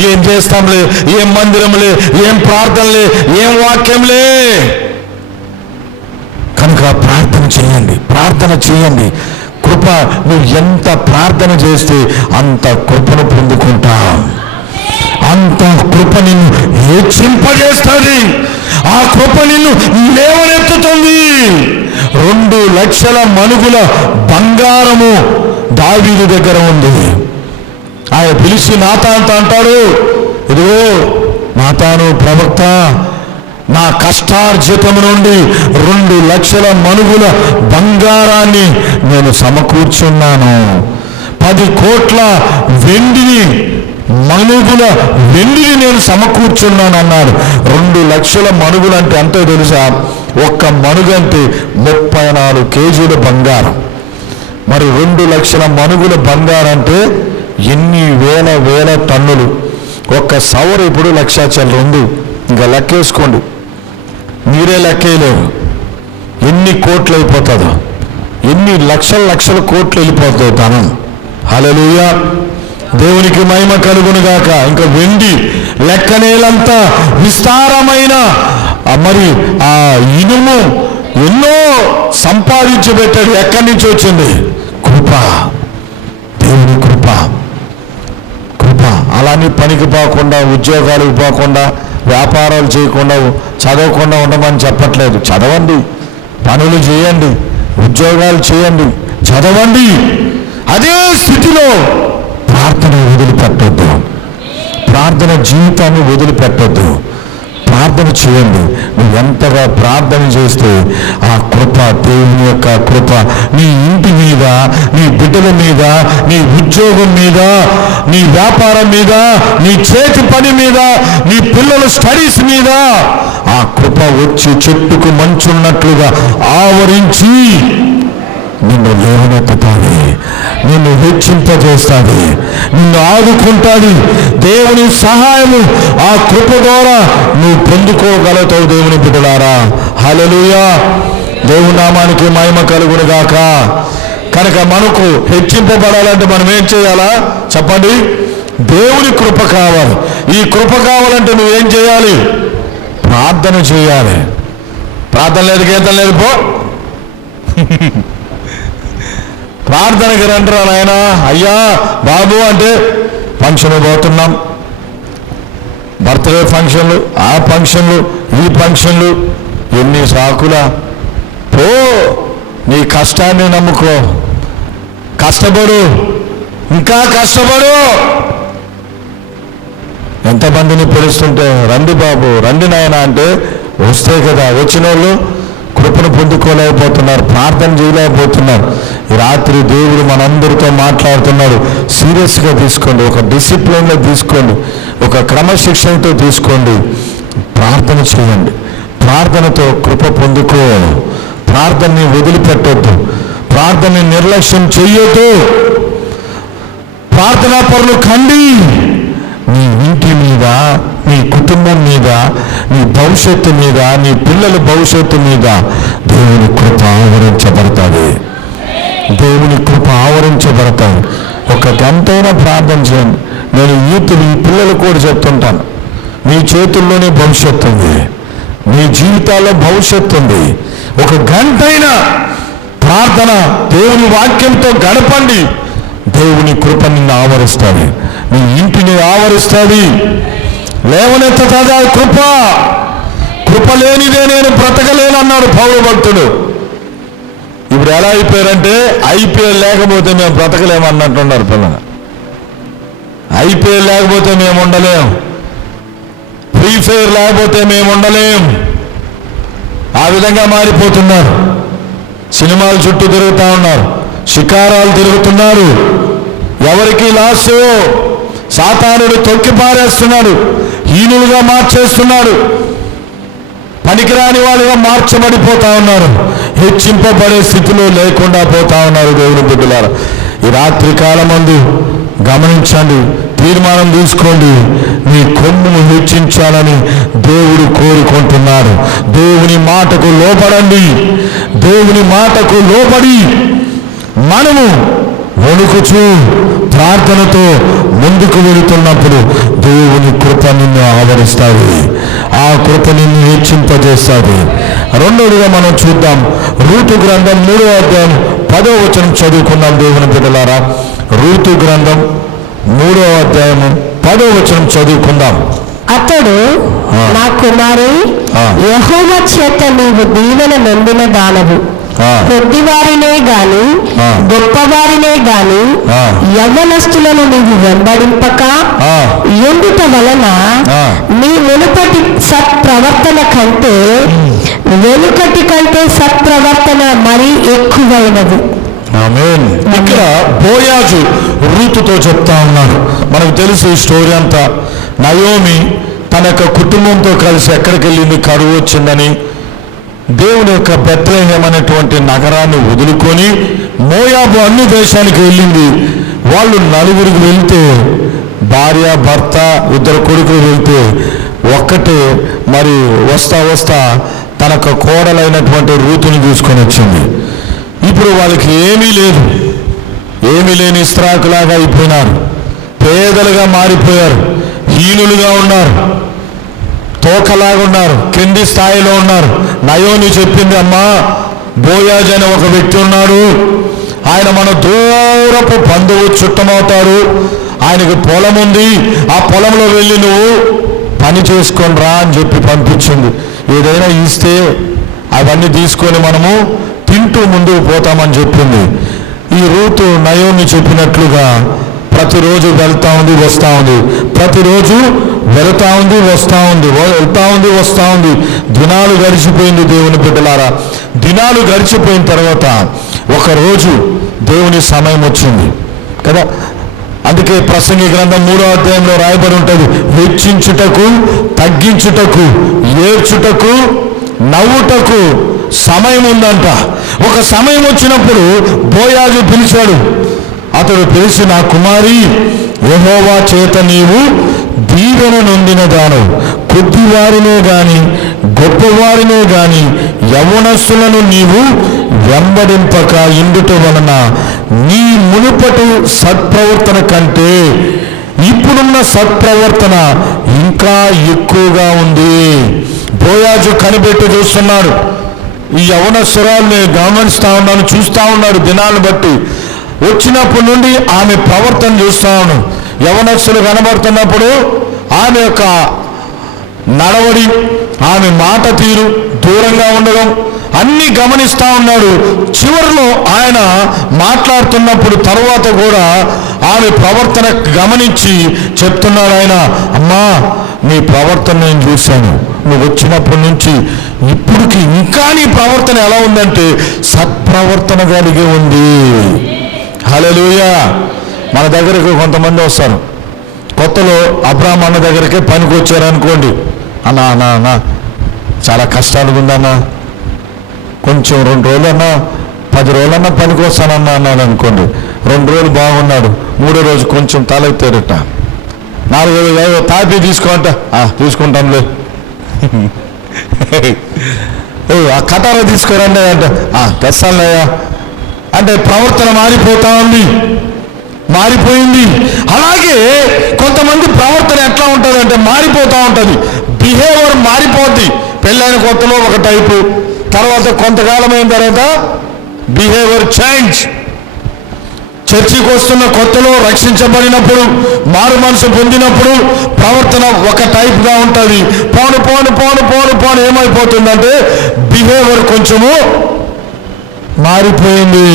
ఏం చేస్తాంలే, ఏం మందిరంలే, ఏం ప్రార్థనలే, ఏం వాక్యంలే. కనుక ప్రార్థన చేయండి, ప్రార్థన చేయండి. కృప, నువ్వు ఎంత ప్రార్థన చేస్తే అంత కృపను పొందుకుంటావు. అంత కృప నిన్ను హెచ్చింపజేస్తుంది. ఆ కృప నిన్ను లేవనెత్తుతుంది. 2 లక్షల మణుగుల బంగారము దావీదు దగ్గర ఉంది. ఆయన పిలిచి నాతానుతో అంటాడు, ఇదిగో నాతాను ప్రవక్త, నా కష్టార్జితము నుండి 2 లక్షల మణుగుల బంగారాన్ని నేను సమకూర్చున్నాను. 10 కోట్ల వెండిని, మణుగుల వెండిని నేను సమకూర్చున్నాను అన్నాడు. 2 లక్షల మణుగులు అంటే ఎంతో తెలుసా? ఒక్క మణుగు అంటే 34 కేజీల బంగారం. మరి 2 లక్షల మణుగుల బంగారం అంటే ఎన్ని వేల టన్నులు. ఒక్క సవరు ఇప్పుడు 1,00,000 చిల్లర ఉంది. ఇంకా లెక్కేసుకోండి, మీరే లెక్కేయలేరు ఎన్ని కోట్లు అయిపోతుందో, ఎన్ని లక్షల కోట్లు వెళ్ళిపోతుందో ధనం. హల్లెలూయా. దేవునికి మహిమ కలుగునుగాక. ఇంకా వెండి లెక్కనేలంతా విస్తారమైన మరి ఆ ఇనుము ఎన్నో సంపాదించి పెట్టాడు. ఎక్కడి నుంచి వచ్చింది? కృప, దేవుని కృప. కృప. అలానే పనికి పోకుండా, ఉద్యోగాలకు పోకుండా, వ్యాపారాలు చేయకుండా, చదవకుండా ఉండమని చెప్పట్లేదు. చదవండి, పనులు చేయండి, ఉద్యోగాలు చేయండి, చదవండి. అదే స్థితిలో ప్రార్థన వదిలిపెట్టొద్దు, ప్రార్థన జీవితాన్ని వదిలిపెట్టొద్దు. ప్రార్థన చేయండి. నువ్వు ఎంతగా ప్రార్థన చేస్తే ఆ కృప, దేవుని యొక్క కృప నీ ఇంటి మీద, నీ బిడ్డల మీద, నీ ఉద్యోగం మీద, నీ వ్యాపారం మీద, నీ చేతి పని మీద, నీ పిల్లల స్టడీస్ మీద ఆ కృప వచ్చి చెట్టుకు మంచున్నట్లుగా ఆవరించి నిన్ను లేవనెత్తుతాది, నిన్ను హెచ్చింపజేస్తుంది, నిన్ను ఆదుకుంటుంది. దేవుని సహాయము ఆ కృప ద్వారా నువ్వు పొందుకోగలుగుతావు. దేవుని బిడ్డలారా, హల్లెలూయా. దేవుని నామానికి మహిమ కలుగునుగాక. కనుక మనకు హెచ్చింపబడాలంటే మనం ఏం చేయాలా చెప్పండి? దేవుని కృప కావాలి. ఈ కృప కావాలంటే నువ్వేం చేయాలి? ప్రార్థన చేయాలి. ప్రార్థన లేదు, గీతం లేదు, పో. ప్రార్థనకి రండిరా నాయనా. అయ్యా బాబు అంటే ఫంక్షన్ పోతున్నాం, బర్త్డే ఫంక్షన్లు, ఆ ఫంక్షన్లు, ఈ ఫంక్షన్లు, ఎన్ని సాకులా. పో, నీ కష్టాన్ని నమ్ముకో, కష్టపడు, ఇంకా కష్టపడు. ఎంతమందిని పిలుస్తుంటే రండి బాబు, రండి నాయన అంటే వస్తే కదా. వచ్చిన వాళ్ళు కృపను పొందుకోలేకపోతున్నారు, ప్రార్థన చేయలేకపోతున్నారు. ఈ రాత్రి దేవుడు మనందరితో మాట్లాడుతున్నాడు. సీరియస్గా తీసుకోండి, ఒక డిసిప్లిన్లో తీసుకోండి, ఒక క్రమశిక్షణతో తీసుకోండి. ప్రార్థన చేయండి, ప్రార్థనతో కృప పొందుకో. ప్రార్థనని వదిలిపెట్టొద్దు, ప్రార్థనని నిర్లక్ష్యం చెయ్యొద్దు. ప్రార్థనా పరులు కండి. నీ ఇంటి మీద, నీ కుటుంబం మీద, నీ భవిష్యత్తు మీద, నీ పిల్లల భవిష్యత్తు మీద దేవుని కృప ఆవరించబడతాది. దేవుని కృప ఆవరించబడతాడు. ఒక గంటైనా ప్రార్థన చేయండి. నేను ఈ పిల్లలు కూడా చెప్తుంటాను, మీ చేతుల్లోనే భవిష్యత్తు ఉంది, మీ జీవితాల్లో భవిష్యత్తు ఉంది. ఒక గంటైనా ప్రార్థన, దేవుని వాక్యంతో గడపండి. దేవుని కృప నిన్ను ఆవరిస్తుంది, నీ ఇంటిని ఆవరిస్తుంది. లేవనెత్తుతుందా కృప. కృప లేనిదే నేను బ్రతకలేను అన్నాడు పౌలు భక్తుడు. ఇప్పుడు ఎలా అయిపోయారంటే ఐపీఎల్ లేకపోతే మేము బ్రతకలేమన్నట్టున్నారు పిల్లలు. ఐపీఎల్ లేకపోతే మేము ఉండలేం, ఫ్రీ ఫైర్ లేకపోతే మేము ఉండలేం. ఆ విధంగా మారిపోతున్నారు. సినిమాల చుట్టూ తిరుగుతూ ఉన్నారు, షికారాలు తిరుగుతున్నారు. ఎవరికి లాసు? సాతానుడు తొక్కి పారేస్తున్నాడు, హీనులుగా మార్చేస్తున్నాడు, పనికిరాని వాళ్ళుగా మార్చబడిపోతా ఉన్నారు, హెచ్చింపబడే స్థితిలో లేకుండా పోతా ఉన్నారు. దేవుని బిడ్డలారా, ఈ రాత్రి కాలమందు గమనించండి, తీర్మానం తీసుకోండి. మీ కొమ్మును హెచ్చించాలని దేవుడు కోరుకుంటున్నాడు. దేవుని మాటకు లోపడండి. దేవుని మాటకు లోబడి మనము వణుకుచూ ప్రార్థనతో ముందుకు వెళుతున్నప్పుడు దేవుని కృప నిన్ను ఆవరిస్తాడు. ఆ కృప నిన్ను హెచ్చింపజేస్తాడు. రెండోదిగా మనం చూద్దాం, రూతు గ్రంథం 3వ అధ్యాయం 10వ వచనం చదువుకుందాం. దేవుని బిడ్డలారా, రూతు గ్రంథం 3వ అధ్యాయము 10వ వచనం చదువుకుందాం. అతడు, నా కుమారి, యెహోవా చేత నీవు దీవెన నొందిన దానవు. కొద్దివారినే గాని గొప్పవారినే గాని యవ్వనస్తులను నీవు వెంబడింపక ఎందుట వలన నీ మునుపటి సత్ప్రవర్తన కంటే వెనుకటి కంటే సత్ప్రవర్తన మరీ ఎక్కువైనది. ఆమేన్. ఇక్కడ బోయాజు రూతుతో చెప్తా ఉన్నాడు. మనకు తెలుసు ఈ స్టోరీ అంతా. నయోమి తన యొక్క కుటుంబంతో కలిసి ఎక్కడికి వెళ్ళింది? కరువు వచ్చిందని దేవుని యొక్క బెత్లెహేమ్ అనేటువంటి నగరాన్ని వదులుకొని మోయాబు అన్ని దేశానికి వెళ్ళింది. వాళ్ళు నలుగురికి వెళ్తే, భార్య భర్త ఇద్దరు కొడుకులు వెళ్తే, ఒక్కటే మరి వస్తా తనకు కోడలైనటువంటి రూతుని తీసుకొని వచ్చింది. ఇప్పుడు వాళ్ళకి ఏమీ లేదు, ఏమీ లేని ఇస్త్రాకులాగా అయిపోయినారు, పేదలుగా మారిపోయారు, హీనులుగా ఉన్నారు, తోకలాగా ఉన్నారు, కింది స్థాయిలో ఉన్నారు. నయోమి చెప్పింది, అమ్మా బోయాజ్ అనే ఒక వ్యక్తి ఉన్నాడు, ఆయన మన దూరపు బంధువు చుట్టమవుతాడు, ఆయనకు పొలం ఉంది, ఆ పొలంలో వెళ్ళి నువ్వు పని చేసుకొని రా అని చెప్పి పంపించింది. ఏదైనా ఇస్తే అవన్నీ తీసుకొని మనము తింటూ ముందుకు పోతామని చెప్పింది. ఈ రూతు నయోమి చెప్పినట్లుగా ప్రతిరోజు వెళ్తా ఉంది, వస్తూ ఉంది, ప్రతిరోజు వెళ్తా ఉంది, వస్తూ ఉంది, వెళ్తా ఉంది, వస్తూ ఉంది. దినాలు గడిచిపోయింది. దేవుని బిడ్డలారా, దినాలు గడిచిపోయిన తర్వాత ఒకరోజు దేవుని సమయం వచ్చింది కదా. అందుకే ప్రసంగి గ్రంథం 3వ అధ్యాయంలో రాయబడి ఉంటుంది, హెచ్చించుటకు, తగ్గించుటకు, ఏడ్చుటకు, నవ్వుటకు సమయం ఉందంట. ఒక సమయం వచ్చినప్పుడు బోయాజు పిలిచాడు. అతడు పిలిచి, నా కుమారి, యెహోవా చేత నీవు దీవెన నొందిన దాను, కొద్దివారినే గాని గొప్పవారినే గాని యవ్వనస్తులను నీవు వెంబడింపక ఇందుట వలన నీ మునుపటి సత్ప్రవర్తన కంటే ఇప్పుడున్న సత్ప్రవర్తన ఇంకా ఎక్కువగా ఉంది. బోయాజు కనిపెట్టి చూస్తున్నాడు. ఈ యవనస్తురాల్ని గమనిస్తా ఉన్నాను, చూస్తా ఉన్నాడు. దినాలను బట్టి వచ్చినప్పటి నుండి ఆమె ప్రవర్తన చూస్తా ఉన్నాను. యవనస్తులు కనబడుతున్నప్పుడు ఆమె యొక్క నడవడి, ఆమె మాట తీరు, దూరంగా ఉండడం అన్నీ గమనిస్తా ఉన్నాడు. చివరిలో ఆయన మాట్లాడుతున్నప్పుడు తర్వాత కూడా ఆమె ప్రవర్తన గమనించి చెప్తున్నాడు ఆయన, అమ్మా నీ ప్రవర్తన నేను చూశాను, నువ్వు వచ్చినప్పటి నుంచి ఇప్పటికి ఇంకా నీ ప్రవర్తన ఎలా ఉందంటే సత్ప్రవర్తన కలిగి ఉంది. హల్లెలూయా. మన దగ్గరకు కొంతమంది వస్తారు, కొత్తలో అబ్రాహ్మ అన్న దగ్గరికి పనికి వచ్చారనుకోండి, అన్నా అన్నా అన్నా చాలా కష్టాలుగా ఉందన్నా, కొంచెం 2 రోజులన్నా 10 రోజులన్నా పనికి వస్తానన్నా అన్నాడు అనుకోండి. 2 రోజులు బాగున్నాడు, 3వ రోజు కొంచెం తలెత్తారట. 4వ రోజు తాపీ తీసుకోంట, తీసుకుంటాంలే. ఆ కటార తీసుకోరండి అంటే తెస్తానులేయా అంటే ప్రవర్తన మారిపోతా ఉంది, మారిపోయింది. అలాగే కొంతమంది ప్రవర్తన ఎట్లా ఉంటుంది అంటే మారిపోతూ ఉంటుంది, బిహేవియర్ మారిపోద్ది. పెళ్ళైన కొత్తలో ఒక టైపు, తర్వాత కొంతకాలం అయిన తర్వాత బిహేవియర్ చేంజ్. చర్చికి వస్తున్న కొత్తలో రక్షించబడినప్పుడు, మారు మనసు పొందినప్పుడు ప్రవర్తన ఒక టైప్గా ఉంటుంది. పోను పోను పోను పోను పోను ఏమైపోతుందంటే బిహేవియర్ కొంచెము మారిపోయింది.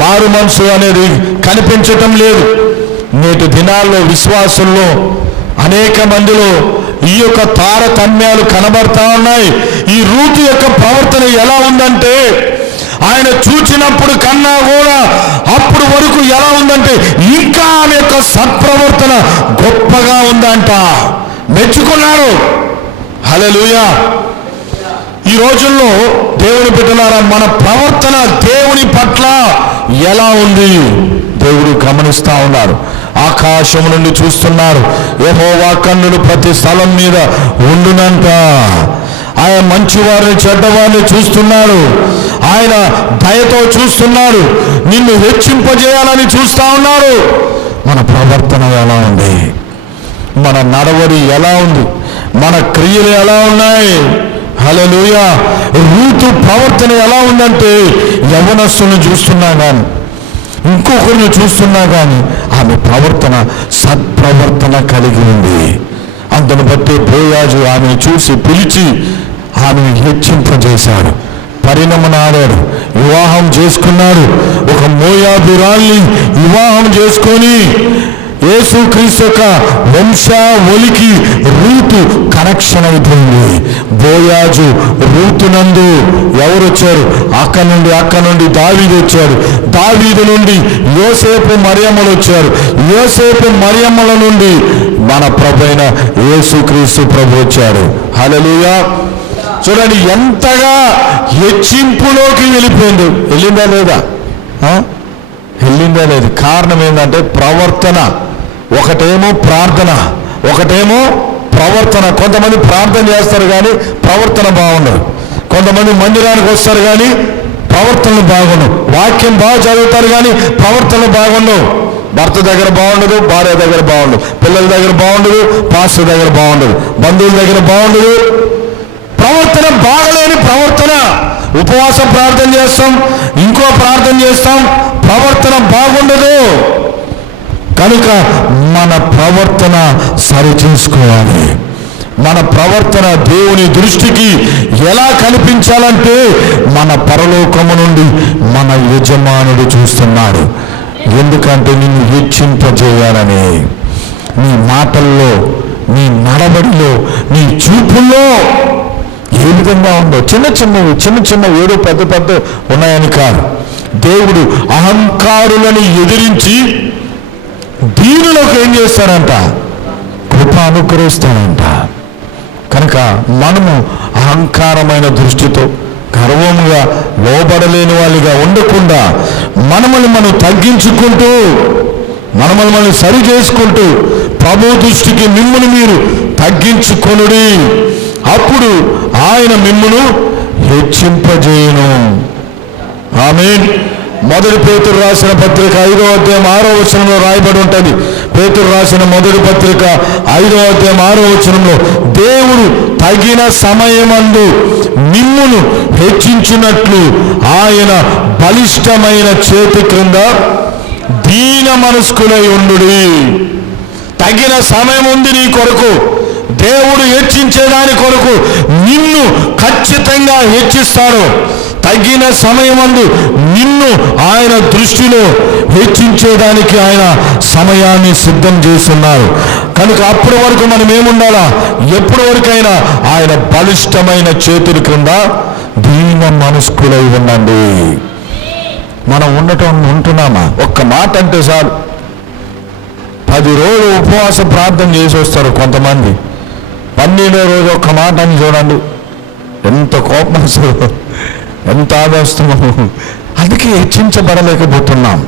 మారు మనసు అనేది కనిపించటం లేదు. నేటి దినాల్లో విశ్వాసుల్లో అనేక మందిలో ఈ యొక్క తారతమ్యాలు కనబడతా ఉన్నాయి. ఈ రూతు యొక్క ప్రవర్తన ఎలా ఉందంటే ఆయన చూచినప్పుడు కన్నా కూడా అప్పుడు వరకు ఎలా ఉందంటే ఇంకా ఆమె యొక్క సత్ప్రవర్తన గొప్పగా ఉందంట. మెచ్చుకున్నారు. హల్లెలూయా. ఈ రోజుల్లో దేవుని బిడ్డలారా, మన ప్రవర్తన దేవుని పట్ల ఎలా ఉంది దేవుడు గమనిస్తా ఉన్నారు. ఆకాశం నుండి చూస్తున్నారు. యెహోవా కన్నులు ప్రతి స్థలం మీద ఉండునంట. ఆయన మంచివారిని చెడ్డవారిని చూస్తున్నాడు. ఆయన దయతో చూస్తున్నాడు. నిన్ను హెచ్చింపజేయాలని చూస్తా ఉన్నాడు. మన ప్రవర్తన ఎలా ఉంది, మన నడవడి ఎలా ఉంది, మన క్రియలు ఎలా ఉన్నాయి. హల్లెలూయా. రూతు ప్రవర్తన ఎలా ఉందంటే యవనస్తులను చూస్తున్నా కానీ, ఇంకొకరిని చూస్తున్నా కానీ ఆమె ప్రవర్తన సత్ప్రవర్తన కలిగి ఉంది. అందును బట్టి బోయాజు ఆమెను చూసి పిలిచి ఆమెను హెచ్చింపజేశాడు, పరిణమనాడాడు, వివాహం చేసుకున్నాడు. ఒక మోయాబీరాల్ని వివాహం చేసుకొని యేసుక్రీస్తు యొక్క వంశావళికి రూతు కనెక్షన్ అయిపోయింది. బోయాజు రూతునందు ఎవరు వచ్చారు? అక్క నుండి దావీదు వచ్చాడు. దావీదు నుండి యోసేపు మరియమ్మలు వచ్చారు. యోసేపు మరియమ్మల నుండి మన ప్రభువైన యేసుక్రీస్తు ప్రభు వచ్చాడు. హల్లెలూయా. చూడండి ఎంతగా హెచ్చింపులోకి వెళ్ళిపోయింది. వెళ్ళిందా లేదా? వెళ్ళిందా లేదు. కారణం ఏంటంటే ప్రవర్తన. ఒకటేమో ప్రార్థన, ఒకటేమో ప్రవర్తన. కొంతమంది ప్రార్థన చేస్తారు కానీ ప్రవర్తన బాగుండదు. కొంతమంది మందిరానికి వస్తారు కానీ ప్రవర్తనలు బాగుండవు. వాక్యం బాగా చదువుతారు కానీ ప్రవర్తనలు బాగుండవు. భర్త దగ్గర బాగుండదు, భార్య దగ్గర బాగుండదు, పిల్లల దగ్గర బాగుండదు, పాస్టర్ దగ్గర బాగుండదు, బంధువుల దగ్గర బాగుండదు. ప్రవర్తన బాగలేని ప్రవర్తన. ఉపవాస ప్రార్థన చేస్తాం, ఇంకో ప్రార్థన చేస్తాం, ప్రవర్తన బాగుండదు. కనుక మన ప్రవర్తన సరిచేసుకోవాలి. మన ప్రవర్తన దేవుని దృష్టికి ఎలా కనిపించాలంటే మన పరలోకము నుండి మన యజమానుడు చూస్తున్నాడు. ఎందుకంటే నిన్ను హెచ్చింపజేయాలని. నీ మాటల్లో, నీ నడవడిలో, నీ చూపుల్లో ఏ విధంగా ఉందో. చిన్న చిన్న ఏడు పెద్ద ఉన్నాయని కాదు. దేవుడు అహంకారులను ఎదిరించి దీనులకు ఏం చేస్తాడంట? కృప అనుగ్రహిస్తాడంట. కనుక మనము అహంకారమైన దృష్టితో గర్వముగా లోబడలేని వాళ్ళుగా ఉండకుండా మనల్ని మనం తగ్గించుకుంటూ, మనల్ని సరి చేసుకుంటూ ప్రభు దృష్టికి మిమ్మును మీరు తగ్గించుకొనుడి. అప్పుడు ఆయన మిమ్మును హెచ్చింపజేయును. ఆమేన్. 1 పేతురు రాసిన పత్రిక 5వ అధ్యాయం 6వ వచనంలో రాయబడి ఉంటుంది, పేతురు రాసిన మొదటి పత్రిక 5వ అధ్యాయం 6వ వచనంలో దేవుడు తగిన సమయమందు మిమ్మును హెచ్చించున్నట్లు ఆయన బలిష్టమైన చేతి క్రింద దీన మనస్కులై ఉండుడి. తగిన సమయం ఉంది నీ కొరకు. దేవుడు హెచ్చించేదాని కొరకు నిన్ను ఖచ్చితంగా హెచ్చిస్తాడు. తగిన సమయమందు నిన్ను ఆయన దృష్టిలో హెచ్చించేదానికి ఆయన సమయాన్ని సిద్ధం చేస్తున్నారు. కనుక అప్పటి వరకు మనం ఏముండాలా? ఎప్పటి వరకైనా ఆయన బలిష్టమైన చేతుల క్రింద దీన మనస్కులై ఉండండి. మనం ఉంటున్నామా? ఒక్క మాట అంటే చాలు. 10 రోజులు ఉపవాస ప్రార్థన చేసి వస్తారు కొంతమంది. 12వ రోజు ఒక్క మాట అని చూడండి, ఎంత కోపం వస్తుందో, ఎంత ఆవేస్తున్నాము. అందుకే హెచ్చించబడలేకపోతున్నాం.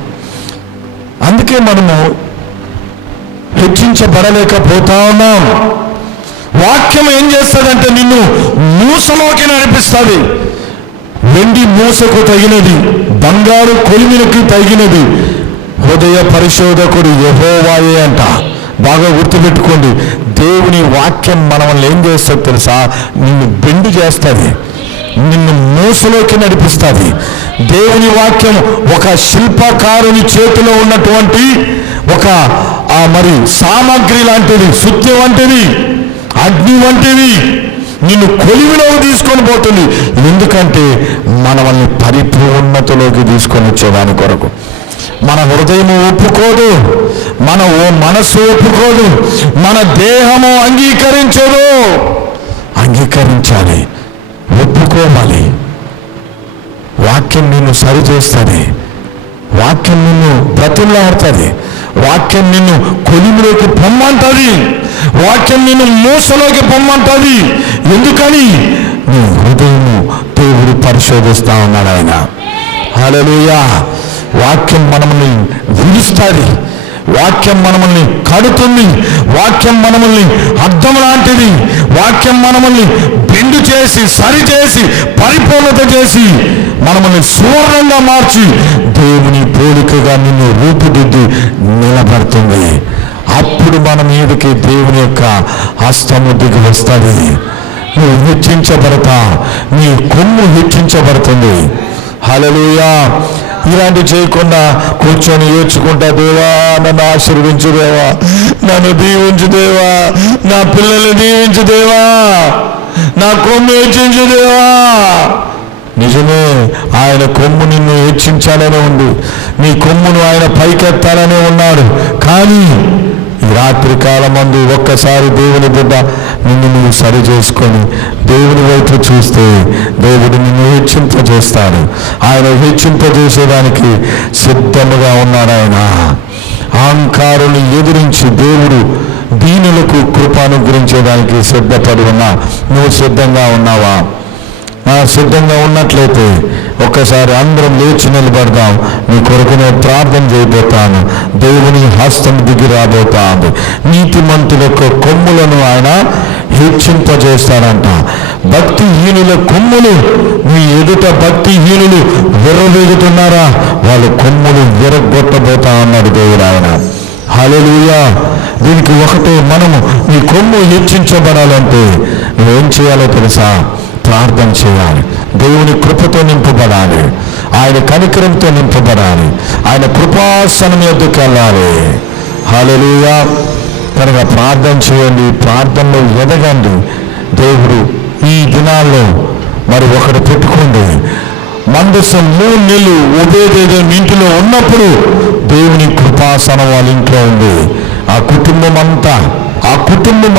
అందుకే మనము హెచ్చించబడలేకపోతా ఉన్నాం. వాక్యం ఏం చేస్తుందంటే నిన్ను మూసలోకి నడిపిస్తుంది. వెండి మూసకు తగినది, బంగారు కొలిమిలకు తగినది హృదయ పరిశోధకుడు యెహోవాయే అంట. బాగా గుర్తుపెట్టుకోండి. దేవుని వాక్యం మనల్ని ఏం చేస్తుంది తెలుసా? నిన్ను బెండు చేస్తుంది, నిన్ను మూసలోకి నడిపిస్తుంది. దేవుని వాక్యం ఒక శిల్పకారుని చేతిలో ఉన్నటువంటి ఒక మరి సామాగ్రి లాంటిది, సుత్తి వంటిది, అగ్ని వంటిది. నిన్ను కొలిమిలోకి తీసుకొని పోతుంది. ఎందుకంటే మనల్ని పరిపూర్ణతలోకి తీసుకొని వచ్చేదాని కొరకు. మన హృదయము ఒప్పుకోదు, మన మనస్సు ఒప్పుకోదు, మన దేహము అంగీకరించదు. అంగీకరించాలి, ఒప్పుకోవాలి. వాక్యం నిన్ను సరిచేస్తుంది, వాక్యం నిన్ను బ్రతులాడుతుంది, వాక్యం నిన్ను కొలిమిలోకి పొమ్మంటుంది, వాక్యం నిన్ను మూసలోకి పొమ్మంటుంది. ఎందుకని? నీ హృదయము దేవుడు పరిశోధిస్తా ఉన్నాడు ఆయన. హల్లెలూయా. వాక్యం మనల్ని విడుస్తుంది, వాక్యం మనల్ని కడుతుంది, వాక్యం మనల్ని అద్దం లాంటిది, వాక్యం మనల్ని బెండు చేసి సరిచేసి పరిపూర్ణత చేసి మనల్ని సువర్ణంగా మార్చి దేవుని పోలికగా నిన్ను రూపుదిద్ది నిలబడుతుంది. అప్పుడు మన మీదకి దేవుని యొక్క హస్తము దిగి వస్తుంది. నువ్వు హెచ్చించబడతా, నీ కొమ్ము హెచ్చించబడుతుంది. హల్లెలూయా. ఇలాంటి చేయకుండా కూర్చొని ఏడ్చుకుంటా, దేవా నన్ను ఆశీర్వించు దేవా, నన్ను దీవించు దేవా, నా పిల్లల్ని దీవించు దేవా, నా కొమ్ము హెచ్చించు దేవా. నిజమే, ఆయన కొమ్ము నిన్ను హెచ్చించాలనే ఉంది, నీ కొమ్మును ఆయన పైకెత్తాలనే ఉన్నాడు. కానీ ఈ రాత్రి కాలమందు ఒక్కసారి దేవుని బిడ్డ నిన్ను నువ్వు సరి చేసుకొని దేవుని వైపు చూస్తే దేవుడు నిన్ను హెచ్చింపజేస్తాడు. ఆయన హెచ్చింపజేసేదానికి సిద్ధముగా ఉన్నాడు ఆయన. అహంకారులు ఎదిరించి దేవుడు దీనులకు కృప అనుగ్రహించేదానికి సిద్ధపడి ఉన్నా. నువ్వు సిద్ధంగా ఉన్నావా? సిద్ధంగా ఉన్నట్లయితే ఒక్కసారి అందరం లేచి నిలబడదాం. నీ కొరకు నేను ప్రార్థన చేయబోతాను. దేవుని హస్తం దిగి రాబోతాను. నీతిమంతుల యొక్క కొమ్ములను ఆయన హెచ్చింపజేస్తాడంట. భక్తిహీనుల కొమ్ములు మీ ఎదుట భక్తిహీనులు విర్రవేగుతున్నారా? వాళ్ళ కొమ్ములు విరగొట్టబోతా అన్నాడు దేవుడు ఆయన. హల్లెలూయా. దీనికి ఒకటే, మనము నీ కొమ్ము హెచ్చించబడాలంటే నువ్వేం చేయాలో తెలుసా? ప్రార్థన చేయాలి, దేవుని కృపతో నింపబడాలి, ఆయన కనికరంతో నింపబడాలి, ఆయన కృపాసనం యొద్దకు వెళ్ళాలి. హల్లెలూయా. కనుక ప్రార్థన చేయండి, ప్రార్థనలో ఎదగండి. దేవుడు ఈ దినాల్లో మరి ఒకటి పెట్టుకోండి. మందసం 3 నెలలు ఓబేదెదోము ఇంటిలో ఉన్నప్పుడు దేవుని కృపాసనం వాళ్ళ ఇంట్లో ఉంది. ఆ కుటుంబం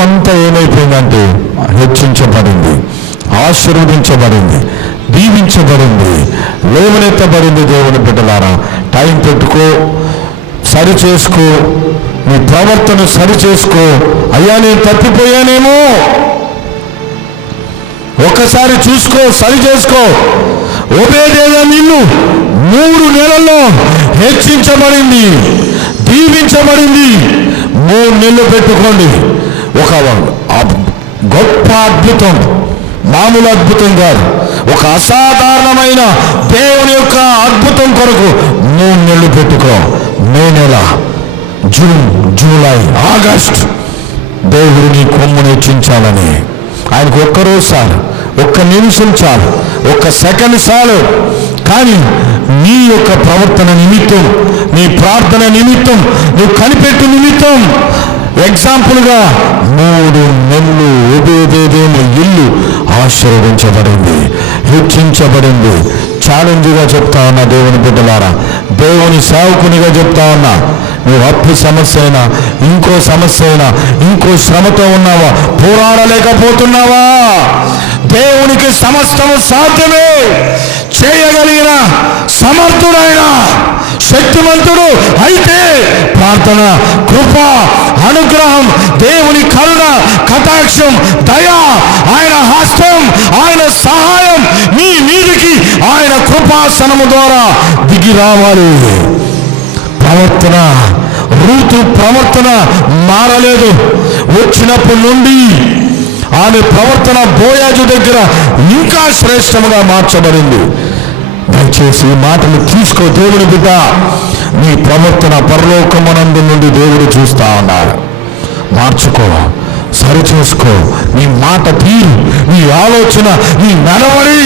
అంతా ఏమైపోయిందంటే హెచ్చించబడింది, ఆశీర్వదించబడింది, దీవించబడింది, లేవనెత్తబడింది. దేవుని బిడ్డలారా, టైం పెట్టుకో, సరి చేసుకో, నీ ప్రవర్తన సరి చేసుకో. అయ్యా నేను తప్పిపోయానేమో, ఒక్కసారి చూసుకో, సరి చేసుకో. ఓబేదెదోము ఇల్లు 3 నెలల్లో హెచ్చించబడింది, దీవించబడింది. 3 నెలలు పెట్టుకోండి. ఒక గొప్ప అద్భుతం, మామూలు అద్భుతం కాదు, ఒక అసాధారణమైన దేవుని యొక్క అద్భుతం కొరకు 3 నెలలు పెట్టుకో. మే నెల జూన్, జూలై, ఆగస్ట్ దేవుడు నీ కొమ్మును హెచ్చించాలని. ఆయనకు ఒక్కరోజు చాలు, ఒక్క నిమిషం చాలు, ఒక్క సెకండ్ చాలు. కానీ నీ యొక్క ప్రవర్తన నిమిత్తం, నీ ప్రార్థన నిమిత్తం, నువ్వు కనిపెట్టు నిమిత్తం, ఎగ్జాంపుల్గా 3 నెలలు ఒబేదేదేమో ఇల్లు ఆశీర్వదించబడింది, హెచ్చించబడింది. ఛాలెంజ్గా చెప్తా ఉన్నా దేవుని బిడ్డలారా, దేవుని సేవకునిగా చెప్తా ఉన్నా. నువ్వు అప్పు సమస్య అయినా, ఇంకో సమస్య అయినా, ఇంకో శ్రమతో ఉన్నావా, పోరాడలేకపోతున్నావా, దేవునికి సమస్తము సాధ్యమే. చేయగలిగిన సమర్థుడైన శక్తివంతుడు అయితే ప్రార్థన, కృప, అనుగ్రహం, దేవుని కరుణ, కటాక్షం, దయ, ఆయన హస్తం, ఆయన సహాయం నీ మీదికి ఆయన కృపాసనము ద్వారా దిగి రావాలి. ప్రవర్తన, రూతు ప్రవర్తన మారలేదు. వచ్చినప్పటి నుండి ఆమె ప్రవర్తన బోయాజు దగ్గర ఇంకా శ్రేష్టముగా మార్చబడింది. దయచేసి ఈ మాటలు తీసుకో దేవుని బిడ్డ. నీ ప్రవర్తన పరలోకమనందు నుండి దేవుడు చూస్తా ఉన్నాడు. మార్చుకో, సరిచేసుకో. నీ మాట తీరు, నీ ఆలోచన, నీ నడవడి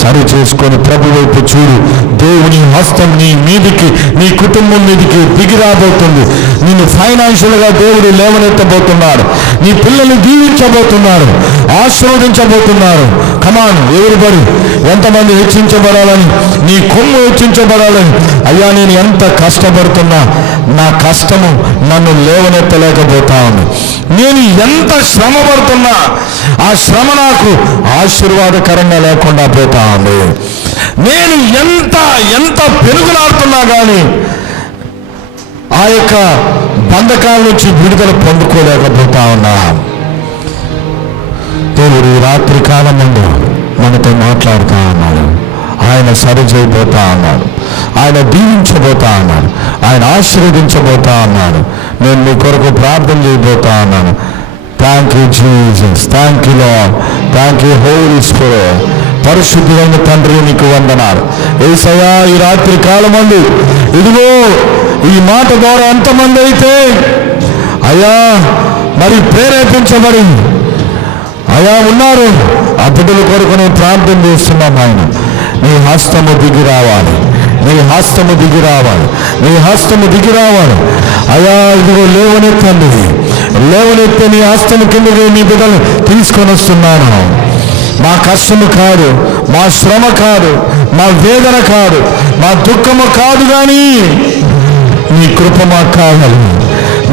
సరి చేసుకొని ప్రభు వైపు చూడు. దేవుని హస్తం నీ మీదికి, నీ కుటుంబం మీదికి దిగి రాబోతుంది. నిన్ను ఫైనాన్షియల్గా దేవుడు లేవనెత్తబోతున్నాడు. నీ పిల్లలు దీవించబోతున్నారు, ఆశీర్వదించబోతున్నారు. కమాన్ ఎవరిబడి, ఎంతమంది హెచ్చించబడాలని, నీ కొమ్ము హెచ్చించబడాలని. అయ్యా నేను ఎంత కష్టపడుతున్నా, నా కష్టము నన్ను లేవనెత్తలేకపోతా ఉంది. నేను ఎంత శ్రమ పడుతున్నా, ఆ శ్రమ నాకు ఆశీర్వాదకరంగా లేకుండా పోతా ఉంది. నేను ఎంత పెరుగులాడుతున్నా కానీ ఆ యొక్క బంధకాల నుంచి విడుదల పొందుకోలేకపోతా ఉన్నా. దేవుడు ఈ రాత్రి కాలం ముందు మనతో మాట్లాడుతూ ఉన్నాడు. ఆయన సరి చేయబోతా ఉన్నాడు, ఆయన దీవించబోతా ఉన్నాడు, ఆయన ఆశీర్వదించబోతా ఉన్నాడు. నేను మీ కొరకు ప్రార్థన చేయబోతా ఉన్నాను. Thank you Jesus, thank you Lord, thank you Holy Spirit. పరిశుద్ధులైన తండ్రి నీకు వందనాలు. యేసయ్యా ఈ రాత్రి కాలమందు ఇదిగో ఈ మాట ద్వారా ఎంతమంది అయితే అయ్యా మరి ప్రేరేపించబడి అయ్యా ఉన్నారు, ఆ బిడ్డల కొరకు నేను ప్రార్థన చేస్తున్నాను. ఆయన నీ హస్తము దిగి రావాలి, నీ హస్తము దిగి రావాలి, నీ హస్తము దిగి రావాలి. అయ్యా ఇదిగో లేవనెత్తండి, లేవనెత్తే నీ హస్తము కిందకి నీ బిడ్డలు తీసుకొని వస్తున్నాను. మా కష్టము కాదు, మా శ్రమ కాదు, మా వేదన కాదు, మా దుఃఖము కాదు, కానీ నీ కృప మాకు కావాలి,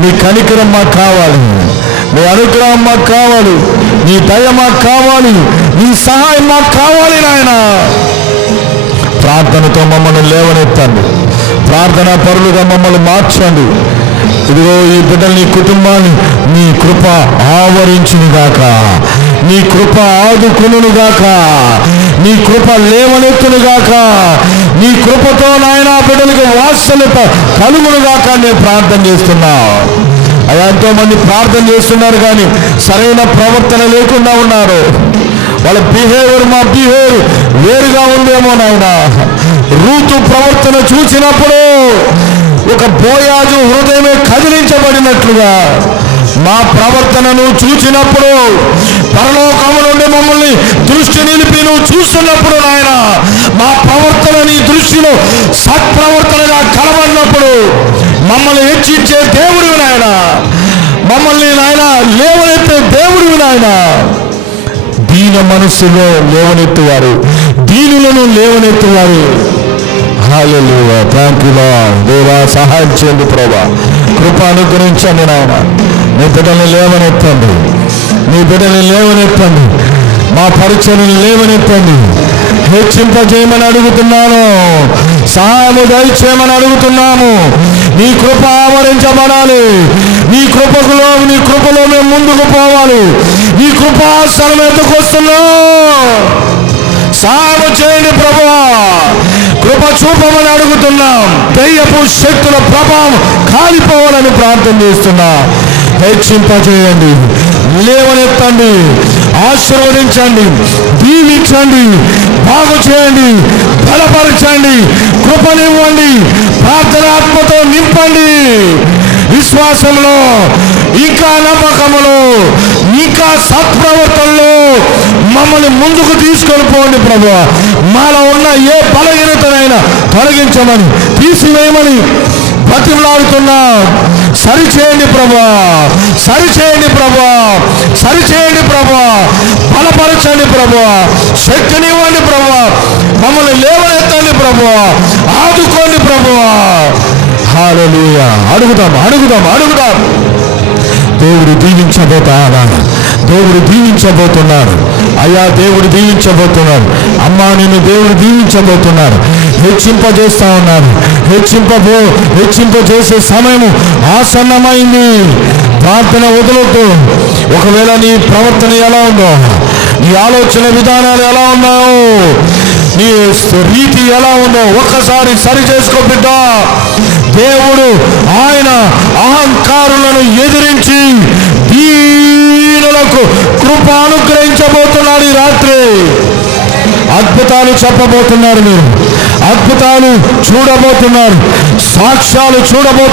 నీ కనికరం మాకు కావాలి, నీ అనుగ్రహం మాకు కావాలి, నీ దయ మాకు కావాలి, నీ సహాయం మాకు కావాలి. నాయన ప్రార్థనతో మమ్మల్ని లేవనెత్తండి, ప్రార్థనా పరులుగా మమ్మల్ని మార్చండి. ఇదిగో ఈ బిడ్డలు, నీ కుటుంబాన్ని నీ కృప ఆవరించునుగాక, నీ కృప ఆదుకునుగాక, నీ కృప లేవనెత్తునుగాక, నీ కృపతో నాయన బిడ్డలకి వాత్సల్యత కలుగునుగాక నేను ప్రార్థన చేస్తున్నా. అయ్యా ఎంతో మంది ప్రార్థన చేస్తున్నారు కానీ సరైన ప్రవర్తన లేకుండా ఉన్నారు. వాళ్ళ బిహేవియర్ మా బిహేవియర్ వేరుగా ఉందేమో నాయన. రూతు ప్రవర్తన చూసినప్పుడు ఒక బోయాజు హృదయమే కదిలించబడినట్లుగా మా ప్రవర్తనను చూసినప్పుడు, పరలోకము నుండి మమ్మల్ని దృష్టి నిలిపి నువ్వు చూస్తున్నప్పుడు నాయన, మా ప్రవర్తన నీ దృష్టిలో సత్ప్రవర్తనగా కనబడినప్పుడు మమ్మల్ని హెచ్చించే దేవుడివి నాయన, మమ్మల్ని నాయన లేవనెత్తే దేవుడివి నాయన. దీన మనస్సులో లేవనెత్తువారు, దీనులను లేవనెత్తువారు. హల్లెలూయా, థాంక్ యూ లార్డ్. దేవా సహాయం చేయండి ప్రభా, కృప అనుగ్రహించండి నాయన. నీ బిడ్డల్ని లేవనెత్తండి, నీ బిడ్డల్ని లేవనెత్తండి, మా పరిచయను లేవనెత్తండి, హెచ్చింపజేయమని అడుగుతున్నాను, సహాయము దయచేయమని అడుగుతున్నాము. నీ కృప ఆవరించబడాలి, నీ కృపలో మేము ముందుకు పోవాలి. నీ కృపాసనం ఎందుకు వస్తున్నాం? సహాయం చేయండి ప్రభువా, కృప చూపమని అడుగుతున్నాం. దయ్యపు శక్తుల ప్రభావం కాలిపోవాలని ప్రార్థన చేస్తున్నా. హెచ్చింపజేయండి, లేవనెత్తండి, ఆశీర్వదించండి, దీవించండి, బాగు చేయండి, బలపరచండి, కృపనివ్వండి, ప్రార్థనాత్మతో నింపండి. విశ్వాసంలో ఇంకా నమ్మకములో ఇంకా సత్ప్రవర్తనలో మమ్మల్ని ముందుకు తీసుకొని పోండి ప్రభువా. మాలో ఉన్న ఏ బలహీనతనైనా తొలగించమని, తీసివేయమని బతిమలాడుతున్నా. సరిచేయండి ప్రభువా, సరిచేయండి ప్రభువా, సరిచేయండి ప్రభువా, బలపరచండి ప్రభువా, శక్తినివ్వండి ప్రభువా, మమ్మల్ని లేవనెత్తండి ప్రభువా, ఆదుకోండి ప్రభువా. హల్లెలూయా. అడుగుదాం అడుగుదాం అడుగుదాం. దేవుడు దీవించబోతున్నాడు, దేవుడు దీవించబోతున్నాడు. అయ్యా దేవుడు దీవించబోతున్నాడు. అమ్మా నిన్ను దేవుడు దీవించబోతున్నాడు, హెచ్చింపజేస్తా ఉన్నాడు. హెచ్చింపజేసే సమయం ఆసన్నమైంది. ప్రార్థన వదలొద్దు. ఒకవేళ నీ ప్రవర్తన ఎలా ఉందో, నీ ఆలోచన విధానాలు ఎలా ఉన్నాయో, నీ రీతి ఎలా ఉందో ఒక్కసారి సరి చేసుకో బిడ్డ. దేవుడు ఆయన అహంకారులను ఎదిరించి దీనులకు కృప అనుగ్రహించబోతున్నాడు. ఈ రాత్రి అద్భుతాలు చెప్పబోతున్నారు, మీరు అద్భుతాలు చూడబోతున్నారు, సాక్ష్యాలు చూడబోతున్నారు.